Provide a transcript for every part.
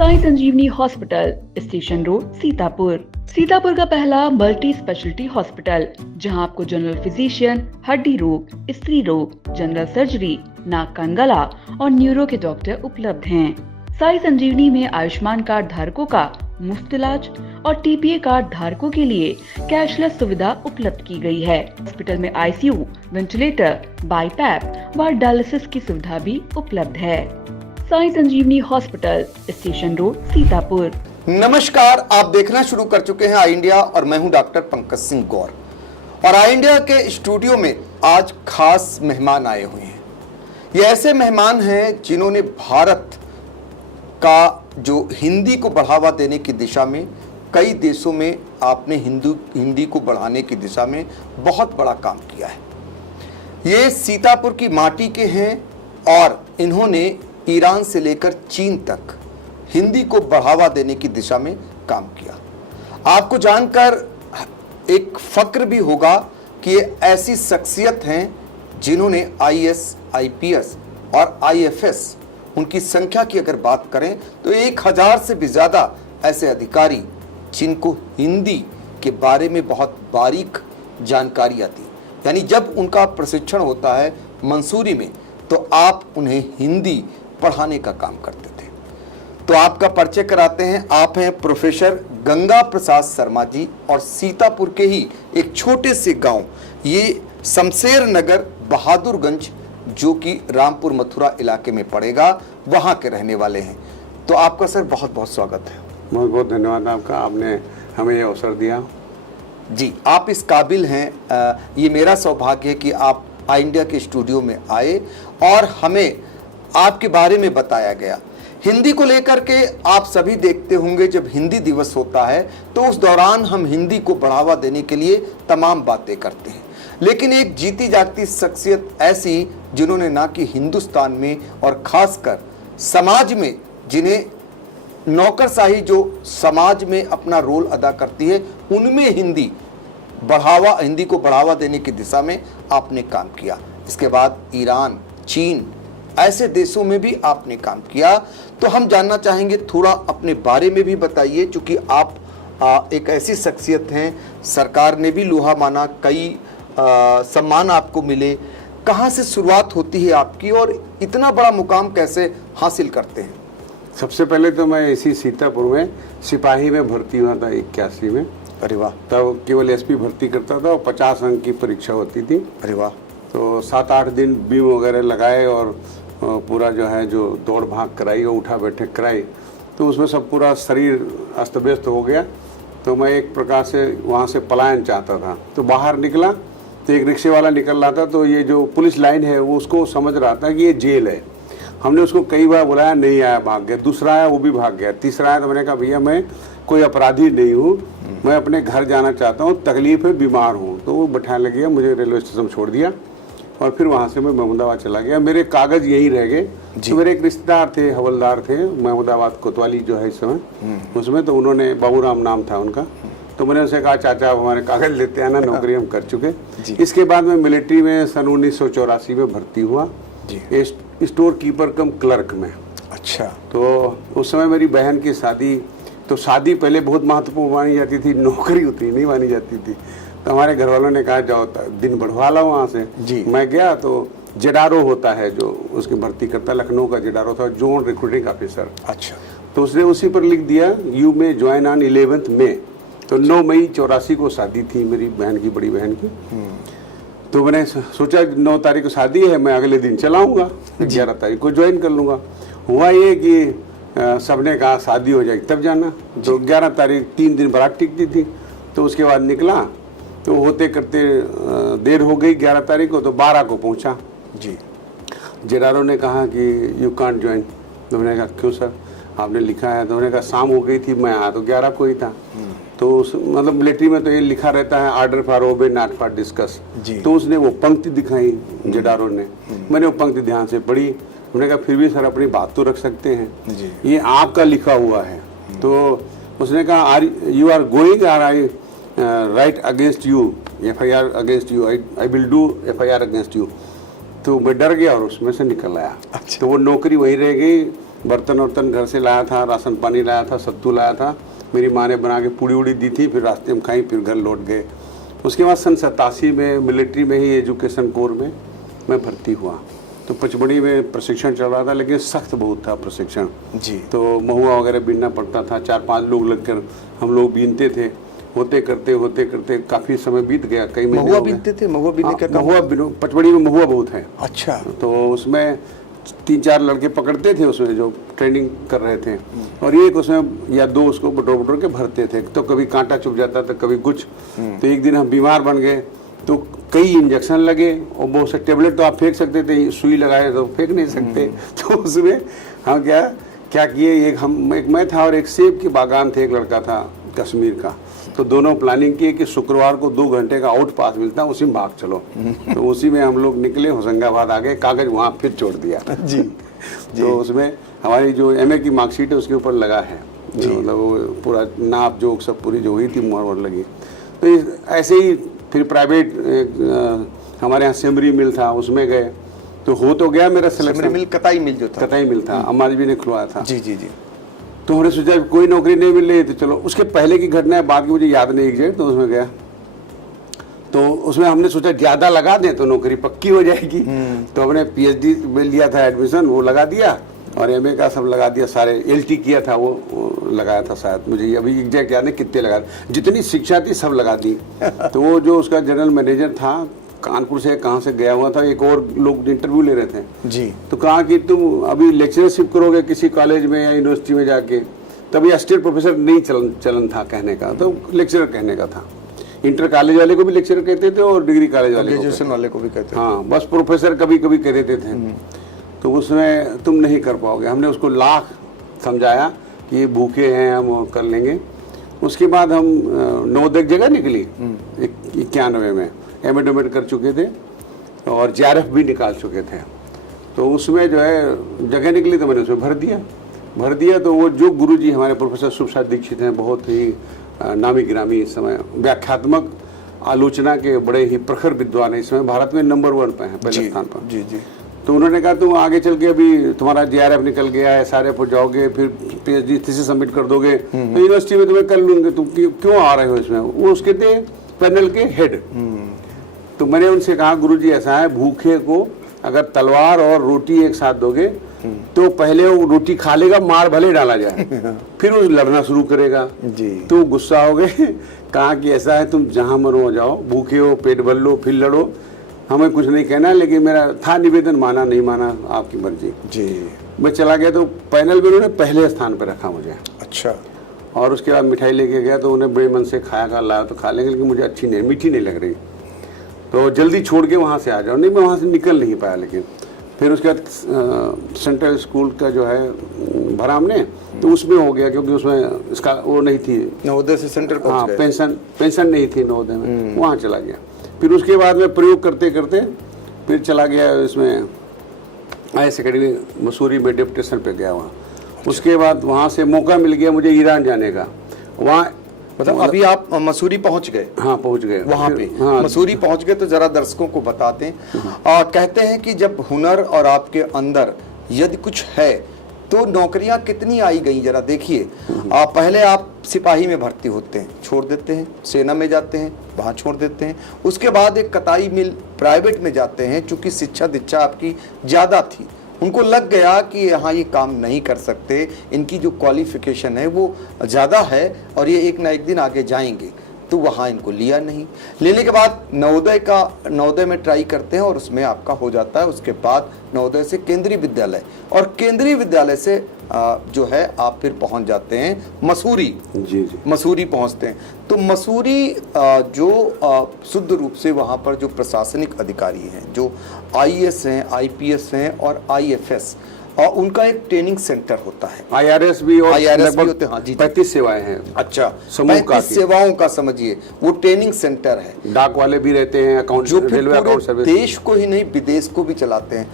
Sai Sanjeevani hospital, station road, Sitapur. Sitapur का पहला multi speciality hospital, जहां आपको जनरल फिजिशियन, हड्डी रोग, स्त्री रोग, जनरल सर्जरी, नाक कान गला और न्यूरो के डॉक्टर उपलब्ध हैं। साई संजीवनी में आयुष्मान कार्ड धारकों का मुफ्त इलाज और टीपीए कार्ड धारकों के लिए कैशलेस सुविधा उपलब्ध की गई है। हॉस्पिटल में आईसीयू, वेंटिलेटर, बाईपैप व डायलिसिस की सुविधा भी उपलब्ध है। Sai Sanjeevani hospital, station road, Sitapur. नमस्कार, आप देखना शुरू कर चुके हैं आई इंडिया और मैं हूं डॉक्टर पंकज सिंह गौर। और आई इंडिया के स्टूडियो में आज खास मेहमान आए हुए हैं। ये ऐसे मेहमान हैं जिन्होंने भारत का जो हिंदी को बढ़ावा देने की दिशा में कई देशों में आपने हिंदी को बढ़ाने की दिशा में बहुत बड़ा काम किया है। ये सीतापुर की माटी के हैं और इन्होंने ईरान से लेकर चीन तक हिंदी को बढ़ावा देने की दिशा में काम किया। आपको जानकर एक फक्र भी होगा कि ये ऐसी शख्सियत हैं जिन्होंने आईएएस, आईपीएस और आईएफएस, उनकी संख्या की अगर बात करें तो 1000 से भी ज़्यादा ऐसे अधिकारी जिनको हिंदी के बारे में बहुत बारीक जानकारी आती, यानी जब उनका प्रशिक्षण होता है मंसूरी में तो आप उन्हें हिंदी पढ़ाने का काम करते थे। तो आपका परिचय कराते हैं। आप हैं प्रोफेसर गंगा प्रसाद शर्मा जी और सीतापुर के ही एक छोटे से गांव, ये शमशेर नगर बहादुरगंज, जो कि रामपुर मथुरा इलाके में पड़ेगा, वहां के रहने वाले हैं। तो आपका सर बहुत बहुत स्वागत है। बहुत बहुत धन्यवाद आपका, आपने हमें ये अवसर दिया। जी, आप इस काबिल हैं। ये मेरा सौभाग्य है कि आप आई इंडिया के स्टूडियो में आए और हमें आपके बारे में बताया गया। हिंदी को लेकर के आप सभी देखते होंगे, जब हिंदी दिवस होता है तो उस दौरान हम हिंदी को बढ़ावा देने के लिए तमाम बातें करते हैं, लेकिन एक जीती जागती शख्सियत ऐसी जिन्होंने ना कि हिंदुस्तान में और खासकर समाज में, जिन्हें नौकरशाही जो समाज में अपना रोल अदा करती है, उनमें हिंदी को बढ़ावा देने की दिशा में आपने काम किया। इसके बाद ईरान, चीन, ऐसे देशों में भी आपने काम किया। तो हम जानना चाहेंगे, थोड़ा अपने बारे में भी बताइए, क्योंकि आप एक ऐसी शख्सियत हैं, सरकार ने भी लोहा माना, कई सम्मान आपको मिले। कहाँ से शुरुआत होती है आपकी और इतना बड़ा मुकाम कैसे हासिल करते हैं? सबसे पहले तो मैं इसी सीतापुर में सिपाही में भर्ती हुआ था 81 में। अरे वाह। तब केवल एसपी भर्ती करता था और 50 अंक की परीक्षा होती थी। अरे वाह। तो 7-8 दिन बीम वगैरह लगाए और पूरा जो दौड़ भाग कराई और उठा बैठक कराई, तो उसमें सब पूरा शरीर अस्त व्यस्त हो गया। तो मैं एक प्रकार से वहाँ से पलायन चाहता था। तो बाहर निकला तो एक रिक्शे वाला निकल रहा था, तो ये जो पुलिस लाइन है वो उसको समझ रहा था कि ये जेल है। हमने उसको कई बार बुलाया, नहीं आया, भाग गया। दूसरा आया, वो भी भाग गया। तीसरा आया तो मैंने कहा, भैया मैं कोई अपराधी नहीं हूँ, मैं अपने घर जाना चाहता हूँ, तकलीफ है, बीमार हूँ। तो वो बैठाने लग गया, मुझे रेलवे स्टेशन छोड़ दिया और फिर वहाँ से मैं महमूदाबाद चला गया। मेरे कागज़ यहीं रह गए। तो मेरे एक रिश्तेदार थे, हवलदार थे महमूदाबाद कोतवाली जो है इस समय, उसमें। तो उन्होंने, बाबूराम नाम था उनका, तो मैंने उनसे कहा, चाचा आप हमारे कागज़ लेते हैं ना, नौकरी हम कर चुके। इसके बाद मैं मिलिट्री में सन 1984 में भर्ती हुआ, स्टोर कीपर कम क्लर्क में। अच्छा। तो उस समय मेरी बहन की शादी, तो शादी पहले बहुत महत्वपूर्ण मानी जाती थी, नौकरी उतनी नहीं मानी जाती थी। तो हमारे घर वालों ने कहा, जाओ दिन बढ़वा लो वहाँ से। जी। मैं गया तो जेडारो होता है जो उसकी भर्ती करता, लखनऊ का जेडारो था, जोन रिक्रूटिंग ऑफिसर। अच्छा। तो उसने उसी पर लिख दिया, यू में ज्वाइन ऑन 11 मई। तो 9 मई 84 को शादी थी मेरी बहन की, बड़ी बहन की। तो मैंने सोचा 9 तारीख को शादी है, मैं अगले दिन चलाऊंगा, 11 तारीख को ज्वाइन कर लूँगा। हुआ ये कि सबने कहा शादी हो जाएगी तब जाना। तो 11 तारीख 3 दिन बारात टिकती थी। तो उसके बाद निकला, तो होते करते देर हो गई 11 तारीख को, तो 12 को पहुंचा। जी। जेडारो ने कहा कि यू कांट ज्वाइन। तो मैंने कहा क्यों सर, आपने लिखा है। तो उन्होंने कहा शाम हो गई थी, मैं आया तो 11 को ही था। तो मतलब मिलिट्री में तो ये लिखा रहता है, order for obey not for discuss. तो उसने वो पंक्ति दिखाई जेडारो ने, मैंने वो पंक्ति ध्यान से पढ़ी। उन्होंने कहा फिर भी सर अपनी बात तो रख सकते हैं, ये आपका लिखा हुआ है। तो उसने कहा, you are going are I write against you, FIR against you, I will do FIR against you. तो मैं डर गया और उसमें से निकल आया। अच्छा। तो वो नौकरी वहीं रह गई बर्तन वर्तन घर से लाया था, राशन पानी लाया था, सत्तू लाया था, मेरी माँ ने बना के पूड़ी उड़ी दी थी, फिर रास्ते में खाई, फिर घर लौट गए। उसके बाद सन 87 में मिलिट्री में ही एजुकेशन कोर में मैं भर्ती हुआ। तो पचमढ़ी में प्रशिक्षण चल रहा था, लेकिन सख्त बहुत था प्रशिक्षण जी। तो महुआ वगैरह बीनना पड़ता था, 4-5 लोग लगकर हम लोग बीनते थे। होते करते काफ़ी समय बीत गया, कई महीने महुआ हो गए। बीनते थे? महुआ बीनने का काम? महुआ पचमढ़ी में महुआ बहुत है। अच्छा। तो उसमें 3-4 लड़के पकड़ते थे उसमें जो ट्रेनिंग कर रहे थे, और एक उसमें या 2 उसको बटोर के भरते थे। तो कभी कांटा चुभ जाता था, कभी कुछ। तो एक दिन हम बीमार बन गए, तो कई इंजेक्शन लगे, और बहुत से टेबलेट तो आप फेंक सकते थे, सुई लगाए तो फेंक नहीं सकते। तो उसमें हम क्या किए, एक मैं था और एक सेब की बागान थे, एक लड़का था कश्मीर का। तो दोनों प्लानिंग की कि शुक्रवार को 2 घंटे का आउट पास मिलता है, उसी में भाग चलो। तो उसी में हम लोग निकले, होशंगाबाद आ गए, कागज वहाँ फिर छोड़ दिया जी। तो उसमें हमारी जो MA की मार्कशीट है उसके ऊपर लगा है, मतलब वो पूरा नाप जोक सब पूरी जो हुई थी मोहर लगी। तो ऐसे ही फिर प्राइवेट हमारे यहाँ सेमरी मिल था, उसमें गए। तो हो तो गया मेरा सिलेक्शन। मिल कताई मिल जो था? कताई मिल था, अम्मा जी ने खुलवाया था। जी जी जी। तो हमने सोचा कोई नौकरी नहीं मिल रही, तो चलो उसके पहले की घटना है, बाद की मुझे याद नहीं एग्जैक्ट। तो उसमें गया, तो उसमें हमने सोचा ज़्यादा लगा दें तो नौकरी पक्की हो जाएगी। तो हमने PhD में लिया था एडमिशन, वो लगा दिया, और MA का सब लगा दिया, सारे LT किया था वो लगाया था शायद, मुझे अभी एग्जैक्ट याद नहीं कितने लगा, जितनी शिक्षा थी सब लगा दी। तो वो जो उसका जनरल मैनेजर था, कानपुर से कहाँ से गया हुआ था, एक और लोग इंटरव्यू ले रहे थे जी। तो कहा कि तुम अभी लेक्चरशिप करोगे किसी कॉलेज में या यूनिवर्सिटी में जाके, तभी असिस्टेंट प्रोफेसर नहीं चलन था कहने का, तो लेक्चरर कहने का था। इंटर कॉलेज वाले को भी लेक्चरर कहते थे और डिग्री कॉलेज वाले ग्रेजुएशन वाले को भी कहते थे। हाँ, बस प्रोफेसर कभी कभी कह देते थे। तो उसमें तुम नहीं कर पाओगे। हमने उसको लाख समझाया कि ये भूखे हैं, हम कर लेंगे। उसके बाद हम 9 जगह निकली 91 में, एमएड कर चुके थे और JRF भी निकाल चुके थे। तो उसमें जो है जगह निकली, तो मैंने उसमें भर दिया। तो वो जो गुरुजी हमारे प्रोफेसर सुप्रसाद दीक्षित हैं, बहुत ही नामी गिरामी इस समय व्याख्यात्मक आलोचना के बड़े ही प्रखर विद्वान है, इस समय भारत में नंबर 1 पे हैं, पहले स्थान पर। जी जी। तो उन्होंने कहा तुम आगे चल के अभी तुम्हारा JRF निकल गया है, SRF हो जाओगे, फिर PhD थीसिस सबमिट कर दोगे, तो यूनिवर्सिटी में तुम्हें कर लूंगे, तुम क्यों आ रहे हो इसमें। वो उसके थे पैनल के हेड। तो मैंने उनसे कहा गुरुजी ऐसा है, भूखे को अगर तलवार और रोटी एक साथ दोगे तो पहले वो रोटी खा लेगा, मार भले डाला जाए, फिर वो लड़ना शुरू करेगा जी। तो गुस्सा हो गए। कहा कि ऐसा है, तुम जहाँ मरो जाओ, भूखे हो पेट भर लो, फिर लड़ो, हमें कुछ नहीं कहना। लेकिन मेरा था निवेदन, माना नहीं माना आपकी मर्जी जी। मैं चला गया, तो पैनल में उन्होंने पहले स्थान पर रखा मुझे। अच्छा। और उसके बाद मिठाई लेके गया, तो उन्हें बड़े मन से खाया लाया तो खा लेंगे, लेकिन मुझे अच्छी नहीं, मीठी नहीं लग रही, तो जल्दी छोड़ के वहाँ से आ जाओ। नहीं, मैं वहाँ से निकल नहीं पाया। लेकिन फिर उसके बाद सेंट्रल स्कूल का जो है भरा हमने, तो उसमें हो गया, क्योंकि उसमें इसका वो नहीं थी, नवोदय से सेंटर हाँ, पेंशन नहीं थी नवोदय में, वहाँ चला गया। फिर उसके बाद में प्रयोग करते करते फिर चला गया इसमें IAS अकेडमी मसूरी में डेप्यूटेशन पे गया वहाँ। उसके बाद वहाँ से मौका मिल गया मुझे ईरान जाने का। वहाँ मतलब अभी आप मसूरी पहुंच गए? हाँ, पहुंच गए वहाँ पे। हाँ, मसूरी पहुंच गए तो जरा दर्शकों को बता दें। कहते हैं कि जब हुनर और आपके अंदर यदि कुछ है तो नौकरियां कितनी आई गई, जरा देखिए। पहले आप सिपाही में भर्ती होते हैं, छोड़ देते हैं, सेना में जाते हैं, वहाँ छोड़ देते हैं। उसके बाद एक कताई मिल प्राइवेट में जाते हैं, चूंकि शिक्षा दीक्षा आपकी ज़्यादा थी, उनको लग गया कि यहाँ ये काम नहीं कर सकते, इनकी जो क्वालिफिकेशन है वो ज़्यादा है और ये एक ना एक दिन आगे जाएंगे, तो वहाँ इनको लिया नहीं। लेने के बाद नवोदय में ट्राई करते हैं और उसमें आपका हो जाता है। उसके बाद नवोदय से केंद्रीय विद्यालय, और केंद्रीय विद्यालय से जो है आप फिर पहुंच जाते हैं मसूरी। जी जी। मसूरी पहुंचते हैं तो मसूरी जो शुद्ध रूप से वहाँ पर जो प्रशासनिक अधिकारी हैं, जो IAS हैं, IPS हैं और IFS, और उनका एक ट्रेनिंग सेंटर होता है। IRS भी और IRS भी होते हैं। हाँ जी। 35 सेवाएं हैं। अच्छा, समूह 35 सेवाओं का समझिए वो ट्रेनिंग सेंटर है। डाक वाले भी रहते हैं, अकाउंट, जो फिर रेलवे अकाउंट पूरे सर्विस, देश को ही नहीं विदेश को भी चलाते हैं,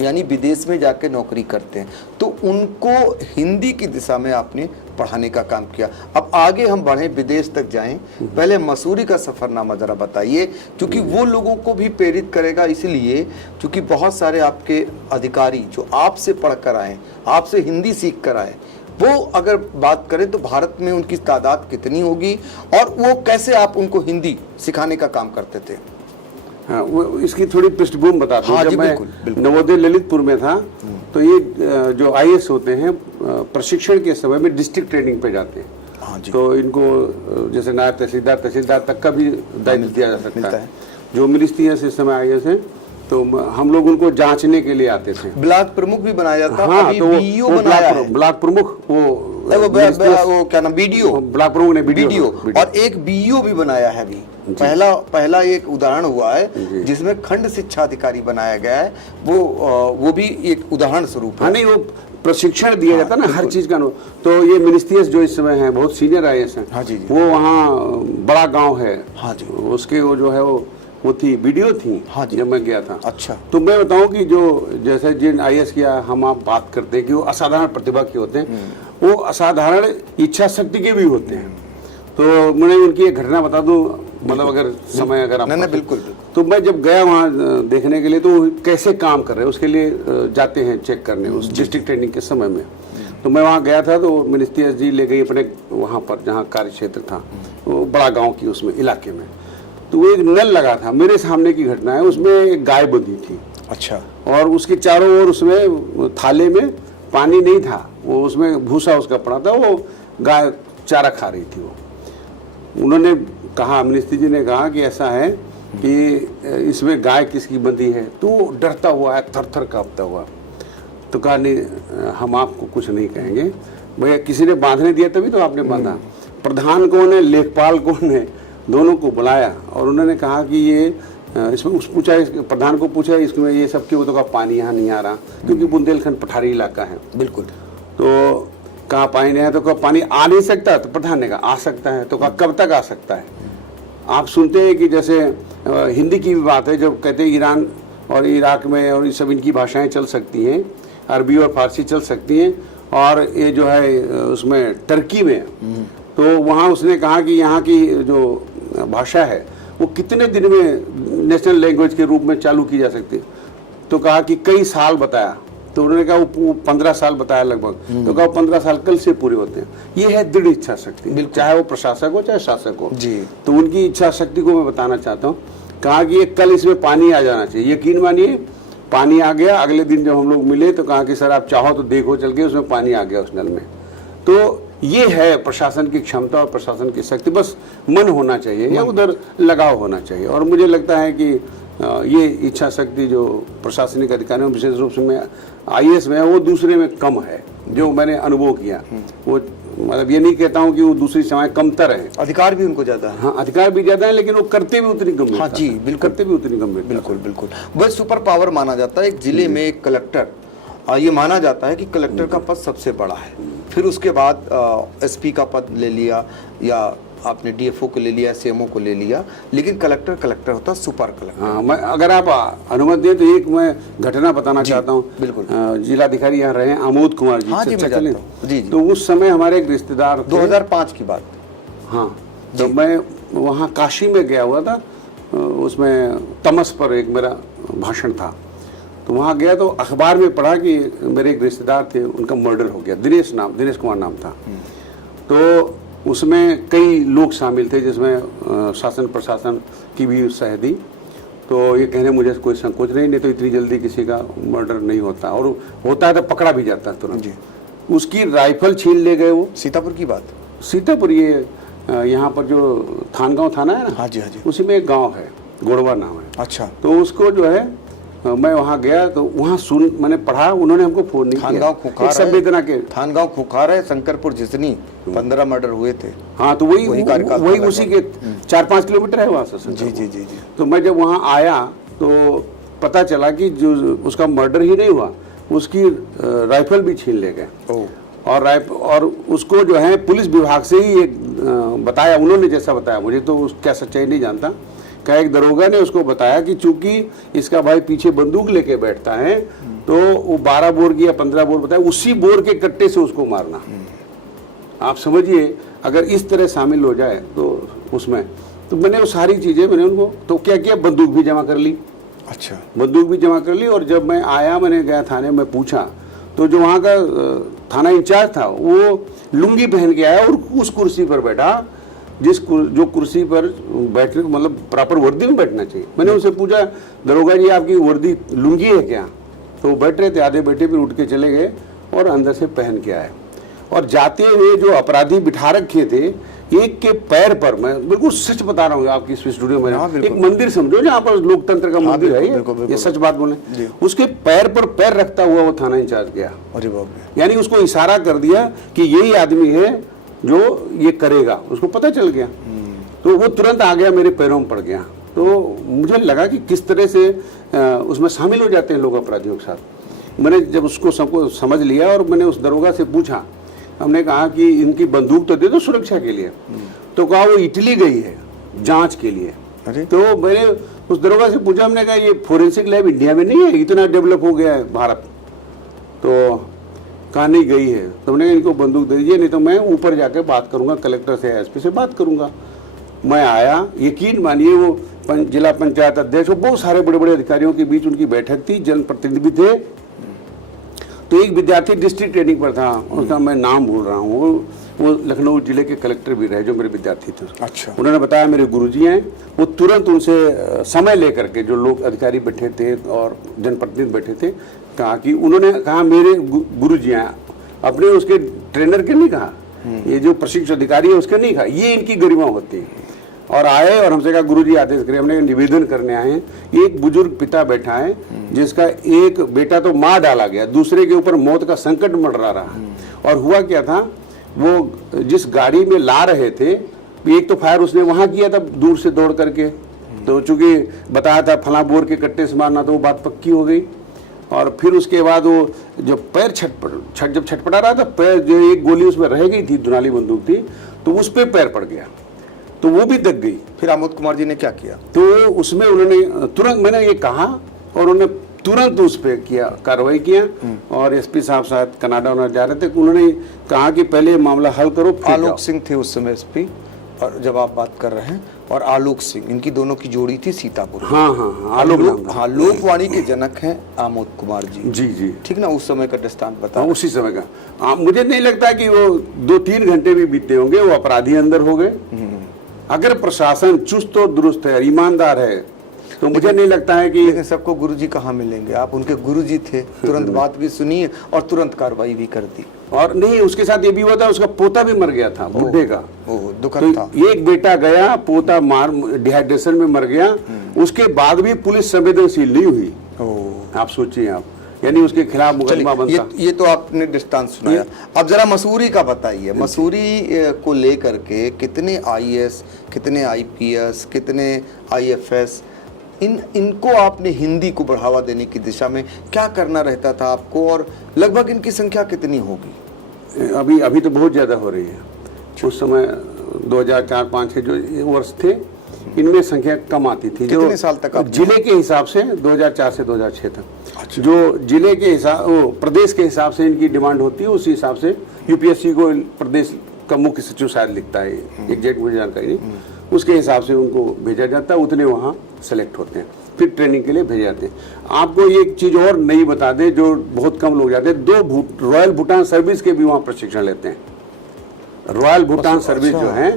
यानी विदेश में जाके नौकरी करते हैं। तो उनको हिंदी की दिशा में आपने पढ़ाने का काम किया। अब आगे हम बढ़ें, विदेश तक जाएं, पहले मसूरी का सफरनामा जरा बताइए, क्योंकि वो लोगों को भी प्रेरित करेगा, इसलिए क्योंकि बहुत सारे आपके अधिकारी जो आपसे पढ़कर आए, आपसे हिंदी सीख कर आए, वो अगर बात करें तो भारत में उनकी तादाद कितनी होगी और वो कैसे आप उनको हिंदी सिखाने का काम करते थे? हाँ, वो इसकी थोड़ी पृष्ठभूमि बताता हूँ। हाँ, जब जी, मैं बिल्कुल, बिल्कुल। नवोदय ललितपुर में था तो ये जो IAS होते हैं प्रशिक्षण के समय में डिस्ट्रिक्ट ट्रेनिंग पे जाते हैं। हाँ जी। तो इनको जैसे नायब तहसीलदार तक का भी दायित्व दिया जा सकता है। जो मिनिस्ट्रियाँ इस समय IAS हैं, तो हम लोग उनको जांचने के लिए आते थे। ब्लॉक प्रमुख भी बनाया जाता है। हाँ, अभी तो बीईओ बनाया है। ब्लॉक प्रमुख वो क्या नाम, बीडीओ, ब्लॉक प्रमुख ने बीडीओ, और एक बीईओ भी बनाया है अभी। पहला एक उदाहरण हुआ है जिसमें खंड शिक्षा अधिकारी बनाया गया है, वो भी एक उदाहरण स्वरूप है। हाँ, नहीं, वो प्रशिक्षण दिया जाता है ना हर चीज का। तो ये मिनिस्ट्रियस जो इस समय है, बहुत सीनियर IAS हैं। हाँ जी, जी। वो वहाँ बड़ा गांव है। हाँ जी। उसके वो जो है वो थी वीडियो थी। हाँ जी। जब मैं गया था। अच्छा। तो मैं बताऊं कि जो जैसे जिन IAS की हम आप बात करते हैं कि वो असाधारण प्रतिभा के होते हैं, वो असाधारण इच्छा शक्ति के भी होते हैं। तो मैं उनकी एक घटना बता दूं, मतलब अगर समय अगर आप नहीं, बिल्कुल। तो मैं जब गया वहाँ देखने के लिए, तो कैसे काम कर रहे हैं उसके लिए जाते हैं चेक करने उस डिस्ट्रिक्ट ट्रेनिंग के समय में। तो मैं वहाँ गया था, तो मिनिस्ट्री जी ले गई अपने वहाँ पर जहाँ कार्य क्षेत्र था, वो बड़ा गाँव की उसमें इलाके में। तो वो एक नल लगा था, मेरे सामने की घटना है, उसमें एक गाय बंधी थी। अच्छा। और उसके चारों ओर उसमें थाले में पानी नहीं था, वो उसमें भूसा उसका पड़ा था, वो गाय चारा खा रही थी। वो उन्होंने कहा, मिनिस्ट्री जी ने कहा कि ऐसा है कि इसमें गाय किसकी बंधी है। तो डरता हुआ है, थर थर कांपता हुआ। तो कहा नहीं, हम आपको कुछ नहीं कहेंगे, भैया किसी ने बांधने दिया तभी तो आपने बांधा। प्रधान कौन है, लेखपाल कौन है, दोनों को बुलाया और उन्होंने कहा कि ये इसमें पूछा, प्रधान को पूछा इसमें ये सब क्यों। तो कहा पानी यहाँ नहीं आ रहा, क्योंकि बुंदेलखंड पठारी इलाका है। बिल्कुल। तो कहा पानी नहीं है, तो कहा पानी आ नहीं सकता। तो प्रधान ने कहा आ सकता है। तो कहा कब तक आ सकता है। आप सुनते हैं कि जैसे हिंदी की भी बात है, जब कहते हैं ईरान और इराक में और ये सब इनकी भाषाएं चल सकती हैं, अरबी और फारसी चल सकती हैं, और ये जो है उसमें टर्की में, तो वहाँ उसने कहा कि यहाँ की जो भाषा है वो कितने दिन में नेशनल लैंग्वेज के रूप में चालू की जा सकती है। तो कहा कि कई साल बताया। तो उन्होंने कहा वो 15 साल बताया लगभग। तो कहा 15 साल कल से पूरे होते हैं। ये है दृढ़ इच्छा शक्ति, चाहे वो प्रशासक हो चाहे शासक हो जी। तो उनकी इच्छा शक्ति को मैं बताना चाहता हूँ। कहा कि ये कल इसमें पानी आ जाना चाहिए। यकीन मानिए पानी आ गया। अगले दिन जब हम लोग मिले तो कहा कि सर आप चाहो तो देखो चल के, उसमें पानी आ गया उस नल में। तो ये है प्रशासन की क्षमता और प्रशासन की शक्ति, बस मन होना चाहिए या उधर लगाव होना चाहिए। और मुझे लगता है कि ये इच्छा शक्ति जो प्रशासनिक अधिकारियों, विशेष रूप से मैं IAS में है, वो दूसरे में कम है, जो मैंने अनुभव किया। वो मतलब ये नहीं कहता हूँ कि वो दूसरी सेवाएं कमतर है, अधिकार भी उनको ज्यादा है। हाँ अधिकार भी ज्यादा है, लेकिन वो करते भी उतनी गंभीर। हाँ जी, बिल्कुल। करते भी उतनी गंभीर। बिल्कुल बिल्कुल। वह सुपर पावर माना जाता है एक जिले में एक कलेक्टर। ये माना जाता है कि कलेक्टर का पद सबसे बड़ा है, फिर उसके बाद SP का पद ले लिया, या आपने DFO को ले लिया, CMO को ले लिया, लेकिन कलेक्टर होता है सुपर कलेक्टर। हाँ, मैं अगर आप अनुमति दें तो एक मैं घटना बताना चाहता हूँ। बिल्कुल। जिलाधिकारी यहाँ रहे आमोद कुमार जी। हाँ जी, मैं जानता हूँ। जी। तो उस समय हमारे एक रिश्तेदार 2005 की बात। हाँ, तो मैं वहाँ काशी में गया हुआ था, उसमें तमस पर एक मेरा भाषण था। तो वहाँ गया तो अखबार में पढ़ा कि मेरे एक रिश्तेदार थे, उनका मर्डर हो गया। दिनेश कुमार नाम था। तो उसमें कई लोग शामिल थे, जिसमें शासन प्रशासन की भी उत्साह दी। तो ये कहने मुझे कोई संकोच नहीं तो इतनी जल्दी किसी का मर्डर नहीं होता, और होता है तो पकड़ा भी जाता है तुरंत। उसकी राइफल छीन ले गए वो। सीतापुर की बात। सीतापुर, ये यहाँ पर जो थानगांव थाना है ना, हाँ जी हाँ जी, उसी में एक गाँव है, गोड़वा नाम है। अच्छा। तो उसको जो है मैं वहाँ गया तो वहाँ मैंने पढ़ा, उन्होंने हमको फोन नहीं किया। संवेदना के थानगांव खुखार है, शंकरपुर जिसनी 15 मर्डर हुए थे। हाँ, तो वही उसी के 4-5 किलोमीटर है वहाँ से। जी। तो मैं जब वहाँ आया तो पता चला कि जो उसका मर्डर ही नहीं हुआ, उसकी राइफल भी छीन ले गए। और उसको जो है पुलिस विभाग से ही बताया, उन्होंने जैसा बताया, मुझे तो क्या सच्चाई नहीं जानता। का एक दरोगा ने उसको बताया कि चूंकि इसका भाई पीछे बंदूक लेके बैठता है, तो वो 12 बोर की या 15 बोर बताया, उसी बोर के कट्टे से उसको मारना। आप समझिए अगर इस तरह शामिल हो जाए तो उसमें, तो मैंने वो सारी चीज़ें मैंने उनको तो क्या किया, बंदूक भी जमा कर ली। अच्छा, बंदूक भी जमा कर ली। और जब मैं आया, मैंने गया थाने में पूछा, तो जो वहाँ का थाना इंचार्ज था वो लुंगी पहन के आया और उस कुर्सी पर बैठा जो कुर्सी पर बैठने मतलब प्रॉपर वर्दी में बैठना चाहिए। मैंने उनसे पूछा, दरोगा जी आपकी वर्दी लुंगी है क्या? तो वो बैठ रहे थे, आधे बैठे, फिर उठ के चले गए और अंदर से पहन के आए। और जाते हुए जो अपराधी बिठा रखे थे, एक के पैर पर, मैं बिल्कुल सच बता रहा हूँ आपकी इस स्टूडियो में, एक मंदिर समझो जहाँ पर लोकतंत्र का मंदिर है, ये सच बात बोले, उसके पैर पर पैर रखता हुआ वो थाना इंचार्ज गया। अरे बाप रे। यानी उसको इशारा कर दिया कि यही आदमी है जो ये करेगा, उसको पता चल गया। तो वो तुरंत आ गया, मेरे पैरों में पड़ गया। तो मुझे लगा कि किस तरह से उसमें शामिल हो जाते हैं लोग अपराधियों के साथ। मैंने जब उसको सबको समझ लिया और मैंने उस दरोगा से पूछा, हमने कहा कि इनकी बंदूक तो दे दो सुरक्षा के लिए। तो कहा वो इटली गई है जांच के लिए। अरे? तो मैंने उस दरोगा से पूछा, हमने कहा ये फोरेंसिक लैब इंडिया में नहीं है, इतना डेवलप हो गया है भारत? तो कहा नहीं गई है। तो हमने इनको बंदूक दे दीजिए, नहीं तो मैं ऊपर जाकर बात करूंगा, कलेक्टर से एसपी से बात करूंगा। मैं आया, यकीन मानिए वो जिला पंचायत अध्यक्ष, बहुत सारे बड़े बड़े अधिकारियों के बीच उनकी बैठक थी, जनप्रतिनिधि थे। तो एक विद्यार्थी डिस्ट्रिक्ट ट्रेनिंग पर था, उसका मैं नाम भूल रहा हूँ, वो लखनऊ जिले के कलेक्टर भी रहे, जो मेरे विद्यार्थी थे। अच्छा। उन्होंने बताया मेरे गुरुजी हैं। वो तुरंत उनसे समय लेकर के, जो लोग अधिकारी बैठे थे और जनप्रतिनिधि बैठे थे, कहा कि उन्होंने कहा मेरे गुरुजी हैं, अपने उसके ट्रेनर के नहीं कहा, ये जो प्रशिक्षण अधिकारी है उसके नहीं कहा, ये इनकी गरिमा होती है। और आए और हमसे कहा गुरुजी आदेश करिए, हमने निवेदन करने आए हैं। एक बुजुर्ग पिता बैठा है जिसका एक बेटा तो मार डाला गया, दूसरे के ऊपर मौत का संकट मंडरा रहा है। और हुआ क्या था, वो जिस गाड़ी में ला रहे थे, एक तो फायर उसने वहां किया था दूर से दौड़ करके, तो चूंकि बताया था फला बोर के कट्टे से मारना, तो वो बात पक्की हो गई। और फिर उसके बाद वो जब पैर जब छटपटा रहा था, पैर जो एक गोली उसमें रह गई थी, दुनाली बंदूक थी, तो उस पर पैर पड़ गया, तो वो भी दब गई। फिर आमोद कुमार जी ने क्या किया? तो उसमें उन्होंने तुरंत, मैंने ये कहा और उन्होंने तुरंत उस पर किया, कार्रवाई किया। और एसपी साहब शायद कनाडा उन्होंने जा रहे थे, उन्होंने कहा कि पहले मामला हल करो। आलोक सिंह थे उस समय एसपी, और जब आप बात कर रहे हैं, और आलोक सिंह, इनकी दोनों की जोड़ी थी सीतापुर। हाँ हाँ हाँ, आलोक नाम था। हाँ, लोकवाणी के जनक हैं आमोद कुमार जी। जी जी, ठीक ना, उस समय का दृष्टांत बता। हाँ, उसी समय का। मुझे नहीं लगता कि वो 2-3 घंटे भी बीते होंगे, वो अपराधी अंदर हो गए। अगर प्रशासन चुस्त और दुरुस्त है, ईमानदार है, तो मुझे नहीं लगता है कि। लेकिन सबको गुरुजी कहाँ मिलेंगे? आप उनके गुरुजी थे, तुरंत बात भी सुनी और तुरंत कार्रवाई भी कर दी। और नहीं, उसके साथ ये भी हुआ था, उसका पोता भी मर गया था, बुढ़े का। दुखद था। तो एक बेटा गया, पोता डिहाइड्रेशन में मर गया, उसके बाद भी पुलिस संवेदनशील नहीं हुई। आप सोचिए आप, यानी उसके खिलाफ मुकदमा बनता। ये तो आपने दृष्टांत सुनाया। अब जरा मसूरी का बताइए। मसूरी को लेकर के कितने आईएएस, कितने आईपीएस, कितने आईएफएस, इनको आपने हिंदी को बढ़ावा देने की दिशा में क्या करना रहता था आपको, और लगभग इनकी संख्या कितनी होगी? अभी तो बहुत ज्यादा हो रही है। उस समय 2004-05 जो वर्ष थे, इनमें संख्या कम आती थी। कितने साल तक आप जिले के हिसाब से 2004 से 2006 तक। अच्छा। जो जिले के हिसाब, प्रदेश के हिसाब से इनकी डिमांड होती है, उसी हिसाब से यूपीएससी को प्रदेश का मुख्य सचिव शायद लिखता है, एग्जैक्ट मुझे जानकारी नहीं, उसके हिसाब से उनको भेजा जाता है, उतने वहाँ सेलेक्ट होते हैं, फिर ट्रेनिंग के लिए भेजे जाते हैं। आपको एक चीज़ और नहीं बता दें, जो बहुत कम लोग जाते हैं, 2 रॉयल भूटान सर्विस के भी वहाँ प्रशिक्षण लेते हैं। रॉयल भूटान सर्विस जो है,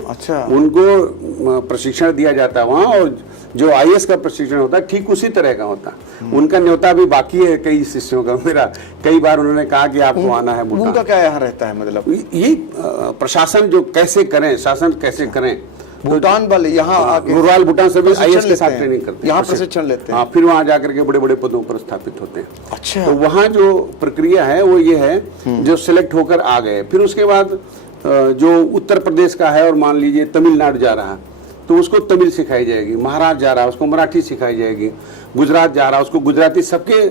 उनको प्रशिक्षण दिया जाता है वहाँ, और जो आईएएस का प्रशिक्षण होता है ठीक उसी तरह का होता है। उनका न्योता भी बाकी है कई शिष्यों का मेरा। कई बार उन्होंने कहा कि आपको आना है भूटान। उनका क्या यहाँ रहता है? मतलब ये प्रशासन जो कैसे करें, शासन कैसे करें, भूटान वाले यहाँ आके रॉयल भूटान सर्विस आईएएस के साथ ट्रेनिंग करते हैं, यहाँ प्रशिक्षण लेते हैं। हाँ, फिर वहाँ जाकर के बड़े बड़े पदों पर स्थापित होते हैं। अच्छा। तो वहाँ जो प्रक्रिया है वो ये है, जो सिलेक्ट होकर आ गए, फिर उसके बाद जो उत्तर प्रदेश का है और मान लीजिए तमिलनाडु जा रहा है, तो उसको तमिल सिखाई जाएगी। महाराष्ट्र जा रहा है, उसको मराठी सिखाई जाएगी। गुजरात जा रहा है, उसको गुजराती। सबके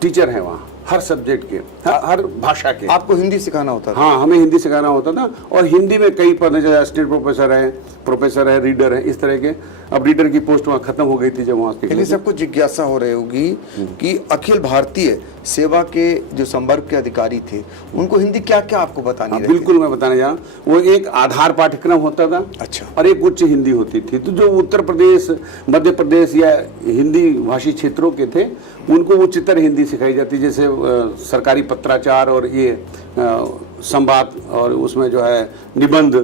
टीचर हैं वहाँ, हर सब्जेक्ट के, हर भाषा के। आपको हिंदी सिखाना होता था? हाँ, हमें हिंदी सिखाना होता था। और हिंदी में कई पद हैं, जैसे असिस्टेंट प्रोफेसर है, रीडर है, इस तरह के। अब रीडर की पोस्ट वहाँ खत्म हो गई थी जब वहाँ लेकिन सबको जिज्ञासा हो रही होगी कि अखिल भारतीय सेवा के जो संवर्ग के अधिकारी थे उनको हिंदी क्या क्या आपको बतानी रहती? बिल्कुल, मैं बताने जा रहा हूँ। वो एक आधार पाठ्यक्रम होता था, अच्छा, और एक उच्च हिंदी होती थी। तो जो उत्तर प्रदेश, मध्य प्रदेश या हिंदी भाषी क्षेत्रों के थे उनको उच्चतर हिंदी सिखाई जाती, जैसे सरकारी पत्राचार और ये संवाद, और उसमें जो है निबंध,